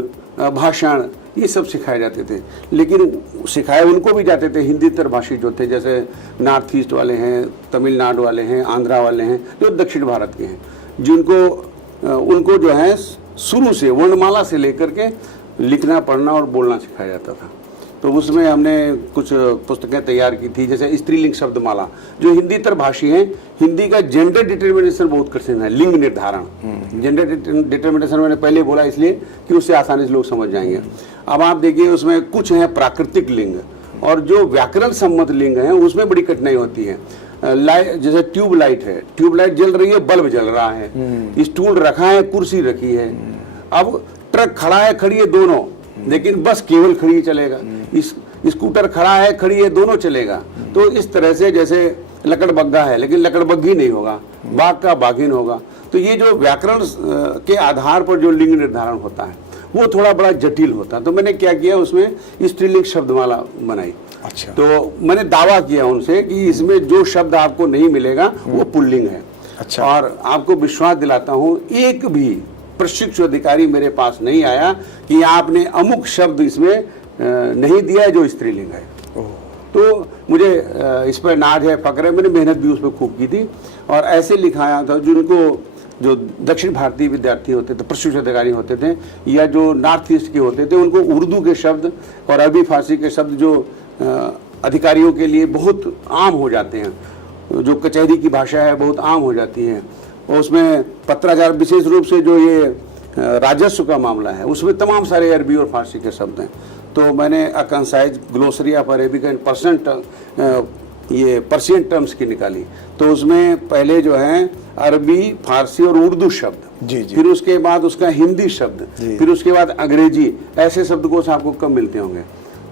भाषण, ये सब सिखाए जाते थे। लेकिन सिखाए उनको भी जाते थे हिंदीतर भाषी जो थे, जैसे नॉर्थ ईस्ट वाले हैं, तमिलनाडु वाले हैं, आंध्रा वाले हैं, जो दक्षिण भारत के हैं, जिनको उनको जो है शुरू से वर्णमाला से लेकर के लिखना, पढ़ना और बोलना सिखाया जाता था। तो उसमें हमने कुछ पुस्तकें तैयार की थी, जैसे स्त्रीलिंग शब्दमाला। जो हिंदीतर भाषी हैं, हिंदी का जेंडर डिटर्मिनेशन बहुत कठिन है, लिंग निर्धारण। जेंडर डिटर्मिनेशन मैंने पहले बोला इसलिए कि उससे आसानी से लोग समझ जाएंगे। अब आप देखिए, उसमें कुछ है प्राकृतिक लिंग, और जो व्याकरण सम्मत लिंग है उसमें बड़ी कठिनाई होती है। लाइट, जैसे ट्यूब लाइट है, ट्यूब लाइट जल रही है, बल्ब जल रहा है, स्टूल रखा है, कुर्सी रखी है। अब ट्रक खड़ा है, खड़ी है, दोनों, लेकिन बस केवल खड़ी चलेगा। स्कूटर खड़ा है, खड़ी है, दोनों चलेगा। तो इस तरह से जैसे लकड़बग्गा है लेकिन लकड़बग्घी नहीं होगा, बाघ का बाघिन होगा। तो ये जो व्याकरण के आधार पर जो लिंग निर्धारण होता है वो थोड़ा बड़ा जटिल होता है। तो मैंने क्या किया, उसमें स्त्रीलिंग शब्दमाला बनाई। अच्छा। तो मैंने दावा किया उनसे कि इसमें जो शब्द आपको नहीं मिलेगा वो पुल्लिंग है। अच्छा। और आपको विश्वास दिलाता हूँ, एक भी प्रशिक्षु अधिकारी मेरे पास नहीं आया कि आपने अमुक शब्द इसमें नहीं दिया है जो स्त्रीलिंग है। तो मुझे इस पर नाज है, फक्र है, मैंने मेहनत भी उस पर खूब की थी। और ऐसे लिखाया था, जिनको जो दक्षिण भारतीय विद्यार्थी होते थे, प्रशिक्षु अधिकारी होते थे, या जो नॉर्थ ईस्ट के होते थे, उनको उर्दू के शब्द और अरबी फारसी के शब्द जो अधिकारियों के लिए बहुत आम हो जाते हैं, जो कचहरी की भाषा है बहुत आम हो जाती है, और उसमें पत्राचार, विशेष रूप से जो ये राजस्व का मामला है, उसमें तमाम सारे अरबी और फारसी के शब्द हैं। तो मैंने a concise glossary of Arabic and Persian terms की निकाली। तो उसमें पहले जो है अरबी, फारसी और उर्दू शब्द, जी जी, फिर उसके बाद उसका हिंदी शब्द, फिर उसके बाद अंग्रेजी, ऐसे शब्दकोश आपको कम मिलते होंगे।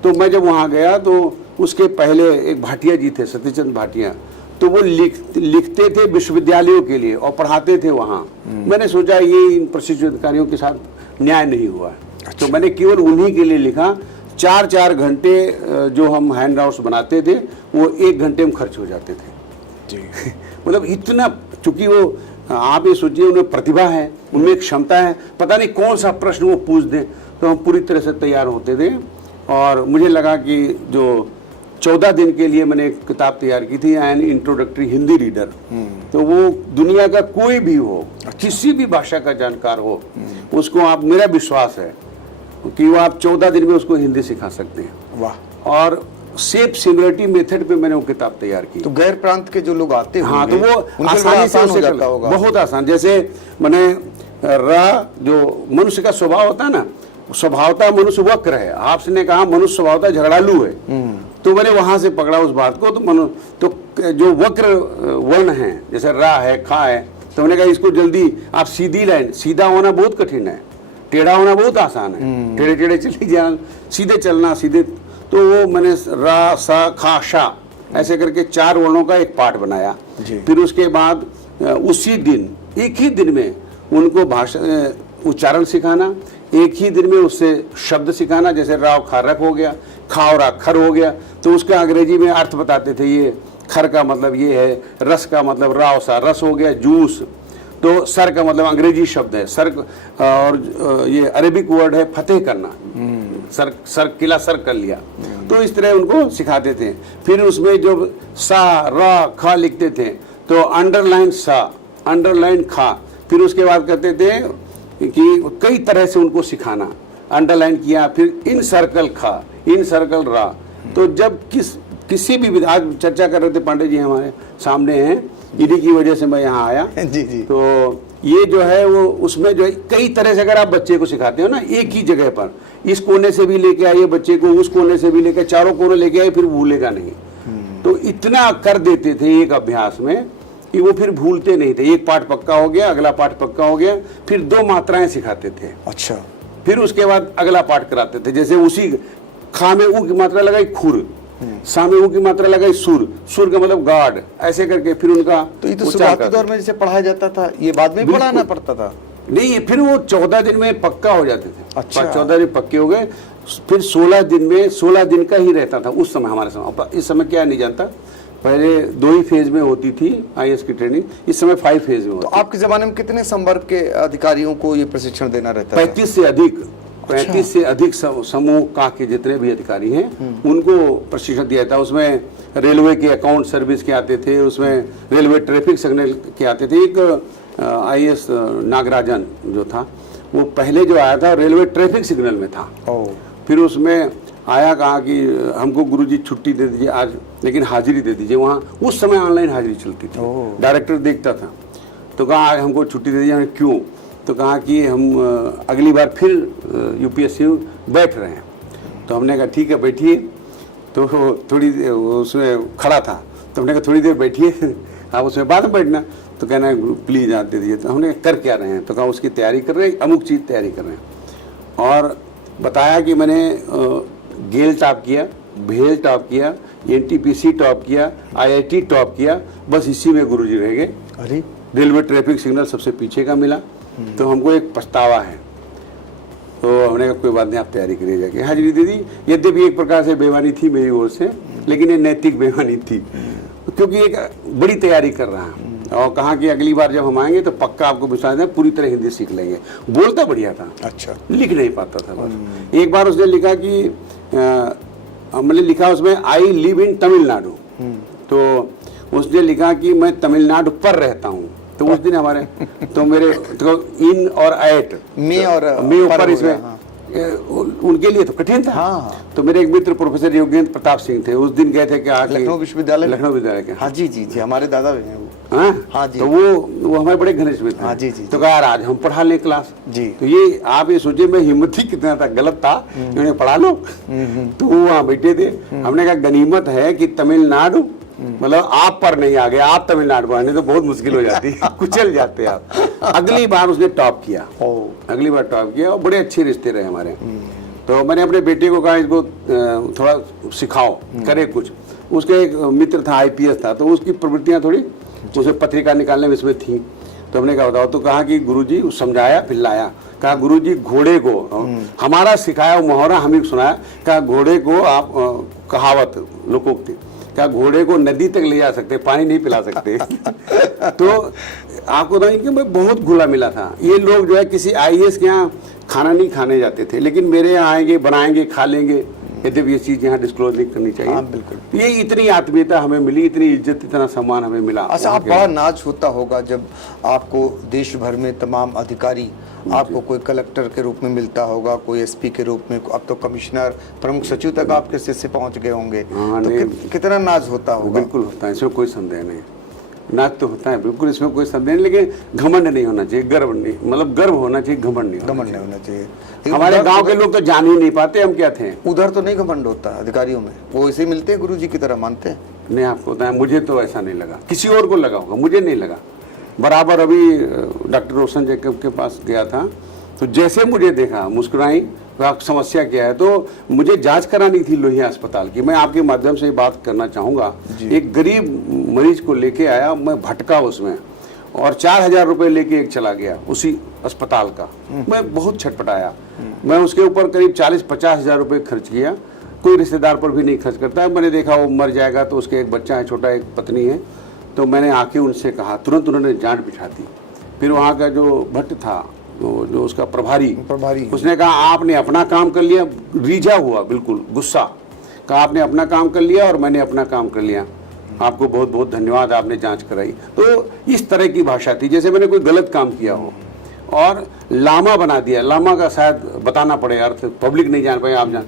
तो मैं जब वहाँ गया तो उसके पहले एक भाटिया जी थे, सतीचंद भाटिया, तो वो लिखते थे विश्वविद्यालयों के लिए और पढ़ाते थे वहाँ। मैंने सोचा ये इन प्रशिक्षु अधिकारियों के साथ न्याय नहीं हुआ। अच्छा। तो मैंने केवल उन्हीं के लिए लिखा। 4-4 घंटे जो हम हैंड आउट्स बनाते थे वो 1 घंटे में खर्च हो जाते थे जी। मतलब इतना, चूंकि वो, आप ये सोचिए, उन्हें प्रतिभा है, उनमें एक क्षमता है, पता नहीं कौन सा प्रश्न वो पूछ दें, तो हम पूरी तरह से तैयार होते थे। और मुझे लगा कि जो 14 दिन के लिए मैंने एक किताब तैयार की थी, एन इंट्रोडक्टरी हिंदी रीडर, तो वो दुनिया का कोई भी हो, किसी भी भाषा का जानकार हो, उसको आप, मेरा विश्वास है कि वो आप 14 दिन में उसको हिंदी सिखा सकते हैं। वाह। और सेफ सिमिलरिटी मेथड पे मैंने वो किताब तैयार की। तो गैर प्रांत के जो लोग आते हैं, हाँ, तो वो आसानी से हो जाता होगा, बहुत आसान। जैसे मैंने जो मनुष्य का स्वभाव होता है ना, स्वभावतः मनुष्य वक्र है, आपने कहा मनुष्य स्वभावतः झगड़ालू है, तो मैंने वहां से पकड़ा उस बात को। तो जो वक्र वर्ण है, जैसे रा है, खा है, तो मैंने कहा इसको जल्दी आप सीधी लाइन, सीधा होना बहुत कठिन है, टेढ़ा होना बहुत आसान है, टेढ़े टेढ़े चले जाना, सीधे चलना, सीधे। तो वो मैंने रा, सा, खा, शा ऐसे करके 4 वर्णों का एक पाठ बनाया। फिर उसके बाद उसी दिन, एक ही दिन में उनको भाषा उच्चारण सिखाना, एक ही दिन में उससे शब्द सिखाना, जैसे राव खारक हो गया, खावरा खर हो गया, तो उसका अंग्रेजी में अर्थ बताते थे। ये खर का मतलब ये है, रस का मतलब राव सा रस हो गया, जूस। तो सर का मतलब अंग्रेजी शब्द है सर, और ये अरेबिक वर्ड है फतेह करना, सर किला सर कर लिया। तो इस तरह उनको सिखाते थे। फिर उसमें जो सा, रा, खा लिखते थे, तो अंडरलाइन सा, अंडरलाइन खा। फिर उसके बाद कहते थे कि कई तरह से उनको सिखाना, अंडरलाइन किया, फिर इन सर्कल खा, इन सर्कल रा। तो जब किसी भी, आज चर्चा कर रहे थे, पांडे जी हमारे सामने हैं, इन्हीं की वजह से मैं यहाँ आया। जी जी। तो ये जो है वो, उसमें जो है कई तरह से अगर आप बच्चे को सिखाते हो ना, एक ही जगह पर, इस कोने से भी लेके आइए बच्चे को, उस कोने से भी लेके, चारों कोने लेके आए, फिर भूलेगा नहीं। तो इतना कर देते थे एक अभ्यास में कि वो फिर भूलते नहीं थे। एक पाठ पक्का हो गया, अगला पाठ पक्का हो गया, फिर 2 मात्राएं सिखाते थे। अच्छा। फिर उसके बाद अगला पाठ कराते थे। जैसे उसी खा में ऊ की मात्रा लगाई खुर, सा में ऊ की मात्रा लगाई सुर, सुर का मतलब गार्ड, ऐसे करके फिर उनका तो ये तो उच्चार शुरुआती करते दौर में जैसे पढ़ाया जाता था, ये बाद में बिल्कुल। पढ़ाना पड़ता था? नहीं, फिर वो 14 दिन में पक्का हो जाते थे। अच्छा। 14 दिन पक्के हो गए, फिर 16 दिन में 16 दिन का ही रहता था उस समय हमारे समय। इस समय क्या नहीं जानता, पहले 2 ही फेज में होती थी IAS की ट्रेनिंग, इस समय 5 फेज में होती तो है। आपके जमाने में कितने संवर्ग के अधिकारियों को ये प्रशिक्षण देना रहता था? 35 से अधिक 35 से अधिक समूह का के जितने भी अधिकारी हैं उनको प्रशिक्षण दिया था। उसमें रेलवे के अकाउंट सर्विस के आते थे, उसमें रेलवे ट्रैफिक सिग्नल के आते थे। एक IAS नागराजन जो था वो पहले जो आया था रेलवे ट्रैफिक सिग्नल में था। फिर उसमें आया, कहा कि हमको गुरुजी छुट्टी दे दीजिए आज, लेकिन हाजिरी दे दीजिए। वहाँ उस समय ऑनलाइन हाजिरी चलती थी, डायरेक्टर देखता था। तो कहा आज हमको छुट्टी दे दीजिए। क्यों? तो कहा कि हम अगली बार फिर UPSC बैठ रहे हैं। तो हमने कहा ठीक है बैठिए। तो थोड़ी उसमें खड़ा था, तो हमने कहा थोड़ी देर बैठिए, आप उसमें बाद में बैठना। तो कहना प्लीज़ आप दे दीजिए। तो हमने कर क्या रहे हैं? तो कहा उसकी तैयारी कर रहे हैं, अमुक चीज़ तैयारी कर रहे हैं। और बताया कि मैंने गेल टॉप किया, भेल टॉप किया, NTPC टॉप किया, IIT टॉप किया, बस इसी में गुरुजी रह गए। अरे रेलवे ट्रैफिक सिग्नल सबसे पीछे का मिला। तो हमको एक पछतावा है। तो हमने कहा कोई बात नहीं, आप तैयारी करिए जाके। हाजिरी दे दी। यद्यपि एक प्रकार से बेईमानी थी मेरी ओर से, लेकिन ये नैतिक बेईमानी थी, क्योंकि एक बड़ी तैयारी कर रहा है। और कहा कि अगली बार जब हम आएंगे तो पक्का आपको विश्वास है पूरी तरह हिंदी सीख लेंगे। बोलता बढ़िया था, अच्छा, लिख नहीं पाता था बस। एक बार उसने लिखा कि हमने लिखा उसमें आई लिव इन तमिलनाडु, तो उसने लिखा कि मैं तमिलनाडु पर रहता हूँ। तो उस दिन हमारे तो मेरे तो इन और ऐट मैं और मैं ऊपर पर हो इसमें गया, हाँ। उनके लिए तो कठिन था। हाँ। तो मेरे एक मित्र प्रोफेसर योगेंद्र प्रताप सिंह थे, उस दिन गए थे कि लखनऊ विश्वविद्यालय में? लखनऊ विद्यालय के। हाँ जी जी जी, हमारे दादा भी हैं वो। हाँ जी। तो वो हमारे बड़े घनिष्ठ मित्र हाँ हैं। जी जी तो कहा यार आज हम पढ़ा लें क्लास जी। तो ये आप ये सोचिए मैं हिम्मत ही कितना था, गलत था, इन्होंने पढ़ा लो। तो वो वहाँ बैठे थे। हमने कहा गनीमत है कि तमिलनाडु मतलब आप पर नहीं आ गए, आप तमिलनाडु पर आने तो बहुत मुश्किल हो जाती है, कुचल जाते आप। अगली बार उसने टॉप किया, अगली बार टॉप किया और बड़े अच्छे रिश्ते रहे हमारे। तो मैंने अपने बेटे को कहा इसको थोड़ा सिखाओ, करे कुछ। उसका एक मित्र था IPS था, तो उसकी प्रवृत्तियां थोड़ी उसे पत्रिका निकालने में इसमें थी। तो हमने कहा बताओ, तो कहा कि गुरुजी समझाया, फिर लाया। कहा गुरुजी घोड़े को हमारा सिखाया मुहावरा हम ही सुनाया। कहा घोड़े को आप कहावत लोकोक्ति, क्या घोड़े को नदी तक ले जा सकते, पानी नहीं पिला सकते। तो आपको बताइए कि मैं बहुत घुला मिला था। ये लोग जो है किसी IAS के यहाँ खाना नहीं खाने जाते थे, लेकिन मेरे यहाँ आएंगे, बनाएंगे, खा लेंगे। यद्यपि ये चीज़ यहाँ डिस्क्लोज नहीं करनी चाहिए। हाँ, बिल्कुल। ये इतनी आत्मीयता हमें मिली, इतनी इज्जत, इतना सम्मान हमें मिला। अच्छा, आप बड़ा नाज होता होगा जब आपको देश भर में तमाम अधिकारी, आपको कोई कलेक्टर के रूप में मिलता होगा, कोई SP के रूप में, अब तो कमिश्नर, प्रमुख सचिव तक आपके शिष्य पहुंच गए होंगे। हाँ, तो नहीं। कितना नाज होता होगा? बिल्कुल होता है, इसमें कोई संदेह नहीं। नाज तो होता है बिल्कुल, इसमें कोई संदेह नहीं, लेकिन घमंड नहीं होना चाहिए, गर्व नहीं, मतलब गर्व होना चाहिए, घमंड नहीं होना घमंड नहीं चाहिए। होना चाहिए। हमारे गांव के लोग तो जान ही नहीं पाते हम क्या थे। उधर तो नहीं घमंड होता अधिकारियों में, वो ऐसे ही मिलते हैं, गुरुजी की तरह मानते हैं। नहीं, आपको बताया, मुझे तो ऐसा नहीं लगा, किसी और को लगा होगा, मुझे नहीं लगा। बराबर अभी डॉक्टर रोशन जैकब के पास गया था, तो जैसे मुझे देखा मुस्कुराई, आप समस्या क्या है, तो मुझे जांच करानी थी लोहिया अस्पताल की। मैं आपके माध्यम से बात करना चाहूँगा। एक गरीब मरीज को लेके आया, मैं भटका उसमें, और 4,000 रुपये लेके एक चला गया उसी अस्पताल का। मैं बहुत छटपटाया। मैं उसके ऊपर करीब 40-50 हज़ार रुपये खर्च किया। कोई रिश्तेदार पर भी नहीं खर्च करता है। मैंने देखा वो मर जाएगा, तो उसके एक बच्चा है छोटा, एक पत्नी है। तो मैंने आके उनसे कहा, तुरंत उन्होंने जांच बिठा दी। फिर वहाँ का जो भट्ट था, जो उसका प्रभारी, उसने कहा आपने अपना काम कर लिया। रीझा हुआ, बिल्कुल गुस्सा, कहा आपने अपना काम कर लिया और मैंने अपना काम कर लिया, आपको बहुत बहुत धन्यवाद, आपने जांच कराई। तो इस तरह की भाषा थी, जैसे मैंने कोई गलत काम किया हो। और लामा बना दिया, लामा का शायद बताना पड़े अर्थ, पब्लिक नहीं जान पाए, आप जान,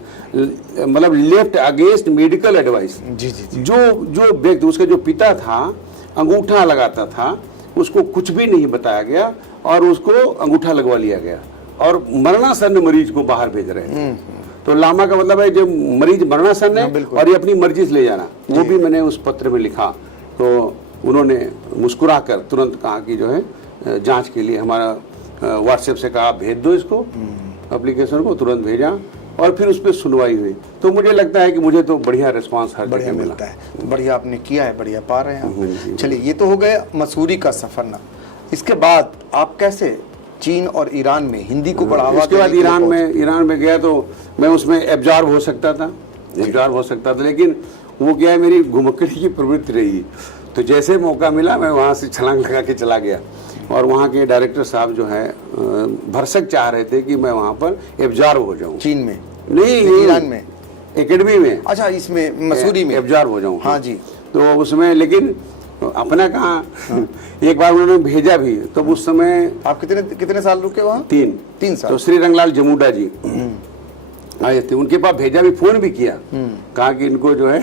मतलब लेफ्ट अगेंस्ट मेडिकल एडवाइस। जी जी जी। जो व्यक्ति, उसका जो पिता था अंगूठा लगाता था, उसको कुछ भी नहीं बताया गया और उसको अंगूठा लगवा लिया गया, और मरणासन्न मरीज को बाहर भेज रहे थे। तो लामा का मतलब है जब मरीज मरणासन्न है और ये अपनी मर्जी से ले जाना, वो भी मैंने उस पत्र में लिखा। तो उन्होंने मुस्कुराकर तुरंत कहा कि जो है जांच के लिए हमारा व्हाट्सएप से कहा भेज दो इसको, एप्लीकेशन को तुरंत भेजा और फिर उस पर सुनवाई हुई। तो मुझे लगता है कि मुझे तो बढ़िया रिस्पांस हर बढ़िया जगह मिलता है। तो बढ़िया आपने किया है, बढ़िया पा रहे हैं जी। आप। चलिए, ये तो हो गया मसूरी का सफर ना। इसके बाद आप कैसे चीन और ईरान में हिंदी को बढ़ावा इसके बाद देने के लिए ईरान में गया तो मैं उसमें एब्जॉर्ब हो सकता था, लेकिन वो क्या है, मेरी घुमक्कड़ी की प्रवृत्ति रही। तो जैसे मौका मिला मैं वहाँ से छलांग लगा के चला गया और वहाँ के डायरेक्टर साहब जो है भरसक चाह रहे थे कि मैं वहाँ पर एब्जॉर्ब हो जाऊँ। चीन में नहीं, ईरान में, एकेडमी में। अच्छा, इसमें मसूरी में एब्जॉर्ब हो जाऊँ। हाँ जी। तो उसमें लेकिन अपना कहाँ एक बार उन्होंने भेजा भी, तो उस समय आप कितने साल रुके वहाँ? 3 साल। तो श्री रंगलाल जमुडा जी आए थे, उनके पास भेजा भी, फोन भी किया, कहा कि इनको जो है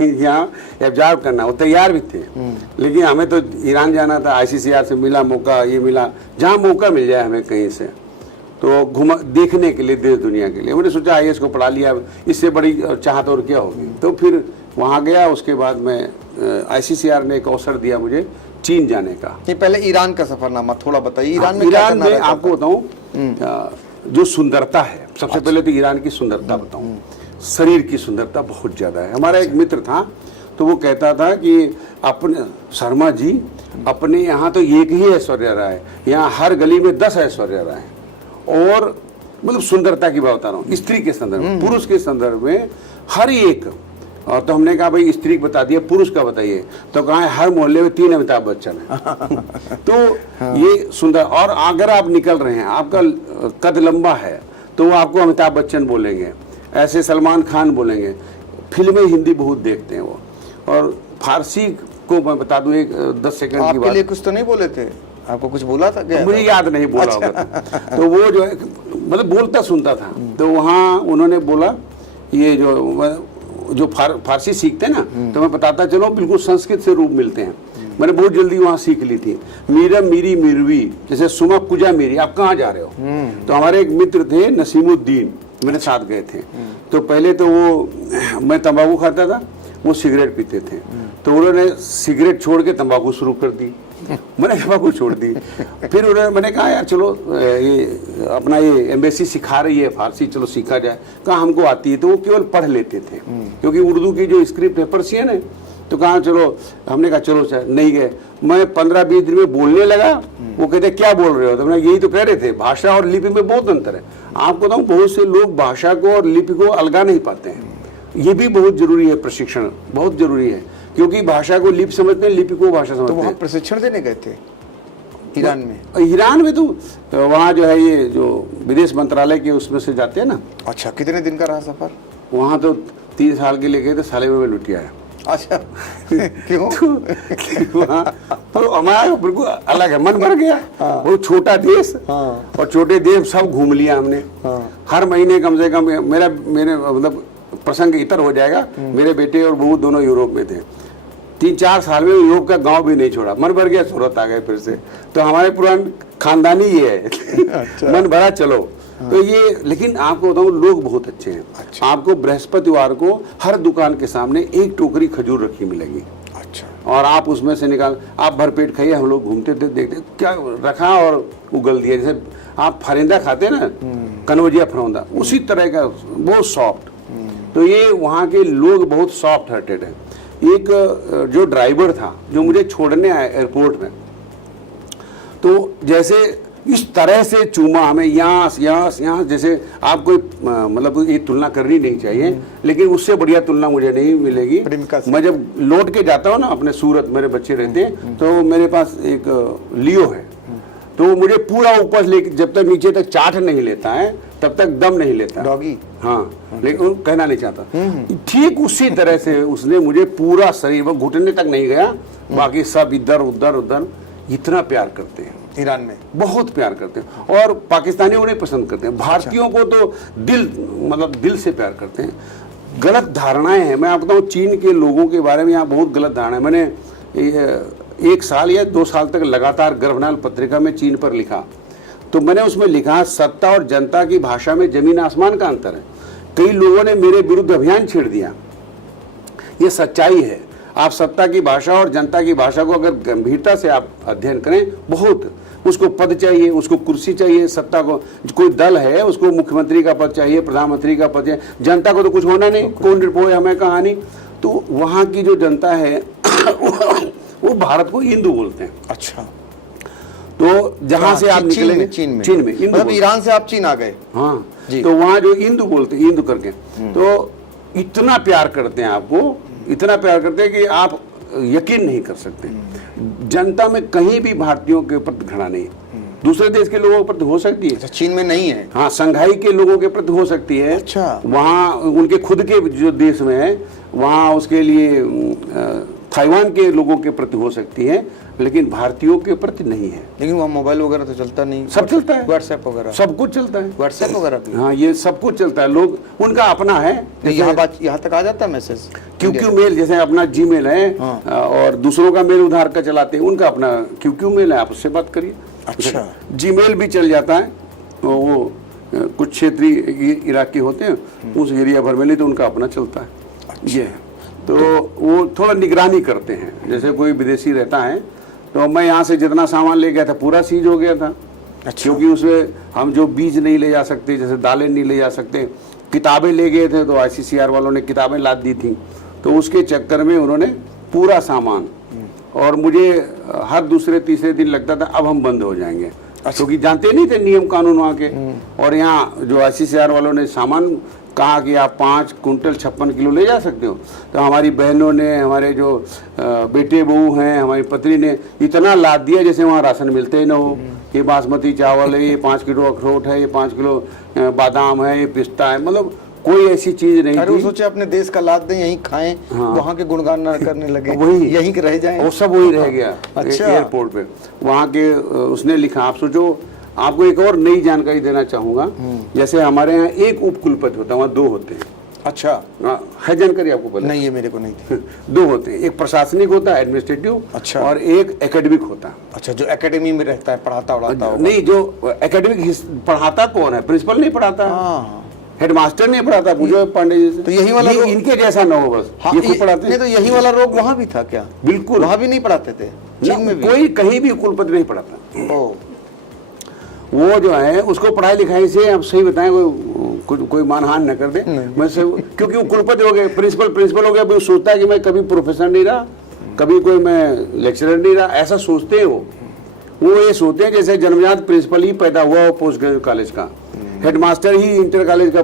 यहाँ एब्जॉर्ब करना। वो तैयार भी थे, लेकिन हमें तो ईरान जाना था, ICCR से मिला मौका, ये मिला जहाँ मौका मिल जाए हमें कहीं से, तो घुमा देखने के लिए, देश दुनिया के लिए। मैंने सोचा IAS को पढ़ा लिया, इससे बड़ी चाहत और क्या होगी। तो फिर वहाँ गया। उसके बाद मैं ICCR ने एक अवसर दिया मुझे चीन जाने का। नहीं, पहले ईरान का सफरनामा थोड़ा बताइए। ईरान में ईरान में आपको बताऊं, जो सुंदरता है, सबसे पहले तो ईरान की सुंदरता बताऊं। शरीर की सुंदरता बहुत ज्यादा है। हमारा एक मित्र था, तो वो कहता था कि अपने शर्मा जी, अपने यहाँ तो एक ही ऐश्वर्या राय, यहाँ हर गली में 10 ऐश्वर्या राय। और मतलब सुंदरता की बात बता रहा हूँ, स्त्री के संदर्भ में, पुरुष के संदर्भ में हर एक। और तो हमने कहा भाई स्त्री को बता दिया, पुरुष का बताइए। तो कहा हर मोहल्ले में 3 अमिताभ बच्चन है। तो ये सुंदर। और अगर आप निकल रहे हैं, आपका कद लंबा है, तो वो आपको अमिताभ बच्चन बोलेंगे, ऐसे सलमान खान बोलेंगे। फिल्में हिंदी बहुत देखते हैं वो। और फारसी को मैं बता दूं, एक 10 सेकंड की बात। आपके लिए कुछ तो नहीं बोले थे? आपको कुछ बोला था क्या? मुझे याद नहीं बोला होगा। तो वो जो है मतलब बोलता सुनता था। तो वहाँ उन्होंने बोला, ये जो फारसी सीखते हैं ना, तो मैं बताता चलो, बिल्कुल संस्कृत से रूप मिलते हैं। मैंने बहुत जल्दी वहाँ सीख ली थी। मीरम मीरी मिरवी, जैसे सुमा कुजा मेरी, आप कहाँ जा रहे हो? तो हमारे एक मित्र थे नसीमुद्दीन, मेरे साथ गए थे। तो पहले तो वो, मैं तंबाकू खाता था, वो सिगरेट पीते थे। तो उन्होंने सिगरेट छोड़ के तंबाकू शुरू कर दी, मैंने तंबाकू छोड़ दी। फिर मैंने कहा यार चलो, ये अपना ये एम्बेसी सिखा रही है फारसी, चलो सीखा जाए। कहा हमको आती है। तो वो केवल पढ़ लेते थे, क्योंकि उर्दू की जो स्क्रिप्ट है पर्शियन है। तो कहा चलो, हमने कहा चलो सर, नहीं गए। मैं 15-20 दिन में बोलने लगा। वो कहते क्या बोल रहे हो? तो मैंने यही तो कह रहे थे, भाषा और लिपि में बहुत अंतर है। आपको बताऊं, बहुत से लोग भाषा को और लिपि को अलगा नहीं पाते हैं। ये भी बहुत जरूरी है, प्रशिक्षण बहुत जरूरी है, क्योंकि भाषा को लिपि समझते हैं, लिपि को भाषा समझते हैं। तो वहाँ प्रशिक्षण देने गए थे ईरान में? ईरान में तो वहाँ जो है, ये जो विदेश मंत्रालय के उसमें से जाते हैं ना। अच्छा, कितने दिन का रहा सफर? वहाँ तो 3 साल के लिए गए थे, साले में लुटिया है। अच्छा क्यों? तो हमारा बिल्कुल अलग है, मन भर गया। वो छोटा देश, और छोटे देश सब घूम लिया हमने। हर महीने कम से कम मेरे मतलब प्रसंग इतर हो जाएगा, मेरे बेटे और बहू दोनों यूरोप में थे। 3-4 साल में यूरोप का गांव भी नहीं छोड़ा। मन भर गया, सूरत आ गए फिर से। तो हमारे पुराने खानदानी ये है। अच्छा। मन भरा चलो। तो ये, लेकिन आपको बताऊं, लोग बहुत अच्छे हैं। अच्छा। आपको बृहस्पतिवार को हर दुकान के सामने एक टोकरी खजूर रखी मिलेगी। अच्छा। और आप उसमें से निकाल, आप भरपेट खाइए। हम लोग घूमते थे, देखते क्या रखा और उगल दिया। जैसे आप फरिंदा खाते हैं ना, कनौजिया फरौंदा, उसी तरह का, बहुत सॉफ्ट। तो ये वहाँ के लोग बहुत सॉफ्ट हार्टेड हैं। एक जो ड्राइवर था, जो मुझे छोड़ने आया एयरपोर्ट में, तो जैसे इस तरह से चूमा हमें, यहाँ, जैसे आप कोई मतलब ये तुलना करनी नहीं चाहिए, लेकिन उससे बढ़िया तुलना मुझे नहीं मिलेगी। मैं जब लौट के जाता हूँ ना अपने सूरत, मेरे बच्चे रहते हैं, तो मेरे पास एक लियो है, तो मुझे पूरा ऊपर लेके, जब तक नीचे तक चाट नहीं लेता है तब तक दम नहीं लेता। डॉगी? हाँ, लेकिन कहना नहीं चाहता। ठीक उसी तरह से उसने मुझे पूरा शरीर, वो घुटने तक नहीं गया, बाकी सब इधर उधर। इतना प्यार करते हैं ईरान में, बहुत प्यार करते हैं। और पाकिस्तानी उन्हें पसंद करते हैं, भारतीयों को तो दिल से प्यार करते हैं। गलत धारणाएं हैं। मैं आपको बताऊं, चीन के लोगों के बारे में यहाँ बहुत गलत धारणा है। मैंने 1 साल या 2 साल तक लगातार गर्भनाल पत्रिका में चीन पर लिखा। तो मैंने उसमें लिखा, सत्ता और जनता की भाषा में जमीन आसमान का अंतर है। कई लोगों ने मेरे विरुद्ध अभियान छेड़ दिया, ये सच्चाई है। आप सत्ता की भाषा और जनता की भाषा को अगर गंभीरता से आप अध्ययन करें, बहुत उसको पद चाहिए, उसको कुर्सी चाहिए, सत्ता को कोई दल है उसको मुख्यमंत्री का पद चाहिए, प्रधानमंत्री का पद चाहिए, जनता को तो कुछ होना नहीं, कौन रिपोर्ट हमें कहानी। तो वहाँ की जो जनता है वो भारत को हिंदू बोलते हैं। अच्छा, तो जहां से आप निकलेंगे चीन में हिंदू मतलब बोलते ईरान से आप चीन आ गए। हाँ जी। तो वहाँ जो हिंदू बोलते हैं, हिंदू करके, तो इतना प्यार करते हैं आपको, इतना प्यार करते हैं कि आप यकीन नहीं कर सकते। जनता में कहीं भी भारतीयों के प्रति घृणा नहीं है। दूसरे देश के लोगों के प्रति हो सकती है, अच्छा, चीन में नहीं है। हाँ, संघाई के लोगों के प्रति हो सकती है। अच्छा। वहाँ उनके खुद के जो देश में है वहाँ उसके लिए ताइवान के लोगों के प्रति हो सकती है, लेकिन भारतीयों के प्रति नहीं है। लेकिन वहाँ मोबाइल वगैरह तो चलता नहीं। सब चलता है, व्हाट्सएप वगैरह सब कुछ चलता है, व्हाट्सएप वगैरह भी। हाँ ये सब कुछ चलता है, लोग उनका अपना है। यहाँ तक आ जाता है मैसेज। क्यू मेल जैसे अपना जीमेल है, और दूसरों का मेल उधार का चलाते हैं, उनका अपना क्यू मेल है, आप उससे बात करिए। अच्छा, जीमेल भी चल जाता है, वो कुछ क्षेत्रीय इलाके होते हैं उस एरिया भर में, नहीं तो उनका अपना चलता है। ये है, तो वो थोड़ा निगरानी करते हैं। जैसे कोई विदेशी रहता है, तो मैं यहाँ से जितना सामान ले गया था पूरा सीज हो गया था। अच्छा। क्योंकि उसमें हम जो बीज नहीं ले जा सकते, जैसे दालें नहीं ले जा सकते, किताबें ले गए थे तो ICCR वालों ने किताबें लाद दी थी, तो उसके चक्कर में उन्होंने पूरा सामान, और मुझे हर दूसरे तीसरे दिन लगता था अब हम बंद हो जाएंगे, क्योंकि जानते नहीं थे नियम कानून वहाँ के। और यहाँ जो ICCR वालों ने सामान कहा कि आप 5 कुंटल 56 किलो ले जा सकते हो, तो हमारी बहनों ने, हमारे जो बेटे बहू हैं, हमारी पत्नी ने इतना लाद दिया जैसे वहाँ राशन मिलते ही ना हो। ये बासमती चावल है, ये 5 किलो अखरोट है, ये 5 किलो बादाम है, ये पिस्ता है, मतलब कोई ऐसी चीज नहीं अरे वो थी। सोचे अपने देश का लाद दें, यहीं खाएं, हाँ। वहाँ के गुणगान ना करने लगे, वही यहीं के रह जाएं। वो सब वही रह गया। अच्छा। एयरपोर्ट पे वहाँ के उसने लिखा। आप सोचो, आपको एक और नई जानकारी देना चाहूंगा। जैसे हमारे यहाँ एक उपकुलपति होता है, वहाँ 2 होते हैं। अच्छा, है जानकारी आपको पता? नहीं, ये मेरे को नहीं थी। 2 होते हैं, एक प्रशासनिक होता है, एडमिनिस्ट्रेटिव, अच्छा। और एक एकेडमिक होता है। अच्छा, जो एकेडमी में रहता है, पढ़ाता उड़ाता होगा। नहीं, जो एकेडमिक पढ़ाता कौन है? प्रिंसिपल नहीं पढ़ाता, हाँ, हेडमास्टर नहीं पढ़ाता, पूछो पांडे जी से। तो यही वाला रोग- इनके जैसा ना हो बस, हाँ, ये खुद पढ़ाते नहीं हैं। तो यही वाला रोग वहाँ भी था क्या? बिल्कुल, वहाँ भी नहीं पढ़ाते थे, चीन में भी। कोई कहीं भी कुलपति नहीं पढ़ाता। ओ, वो जो है उसको पढ़ाई लिखाई से, आप सही बताएं, कोई मानहान न कर दे, मैं से, क्योंकि वो कुलपति हो गए, प्रिंसिपल हो गया, वो सोचता है कि मैं कभी प्रोफेसर नहीं रहा, कभी कोई मैं लेक्चरर नहीं रहा, ऐसा सोचते हैं वो ये सोचते हैं जैसे जन्मजात प्रिंसिपल ही पैदा हुआ हो पोस्ट ग्रेजुएट कॉलेज का, हेडमास्टर ही इंटर कॉलेज का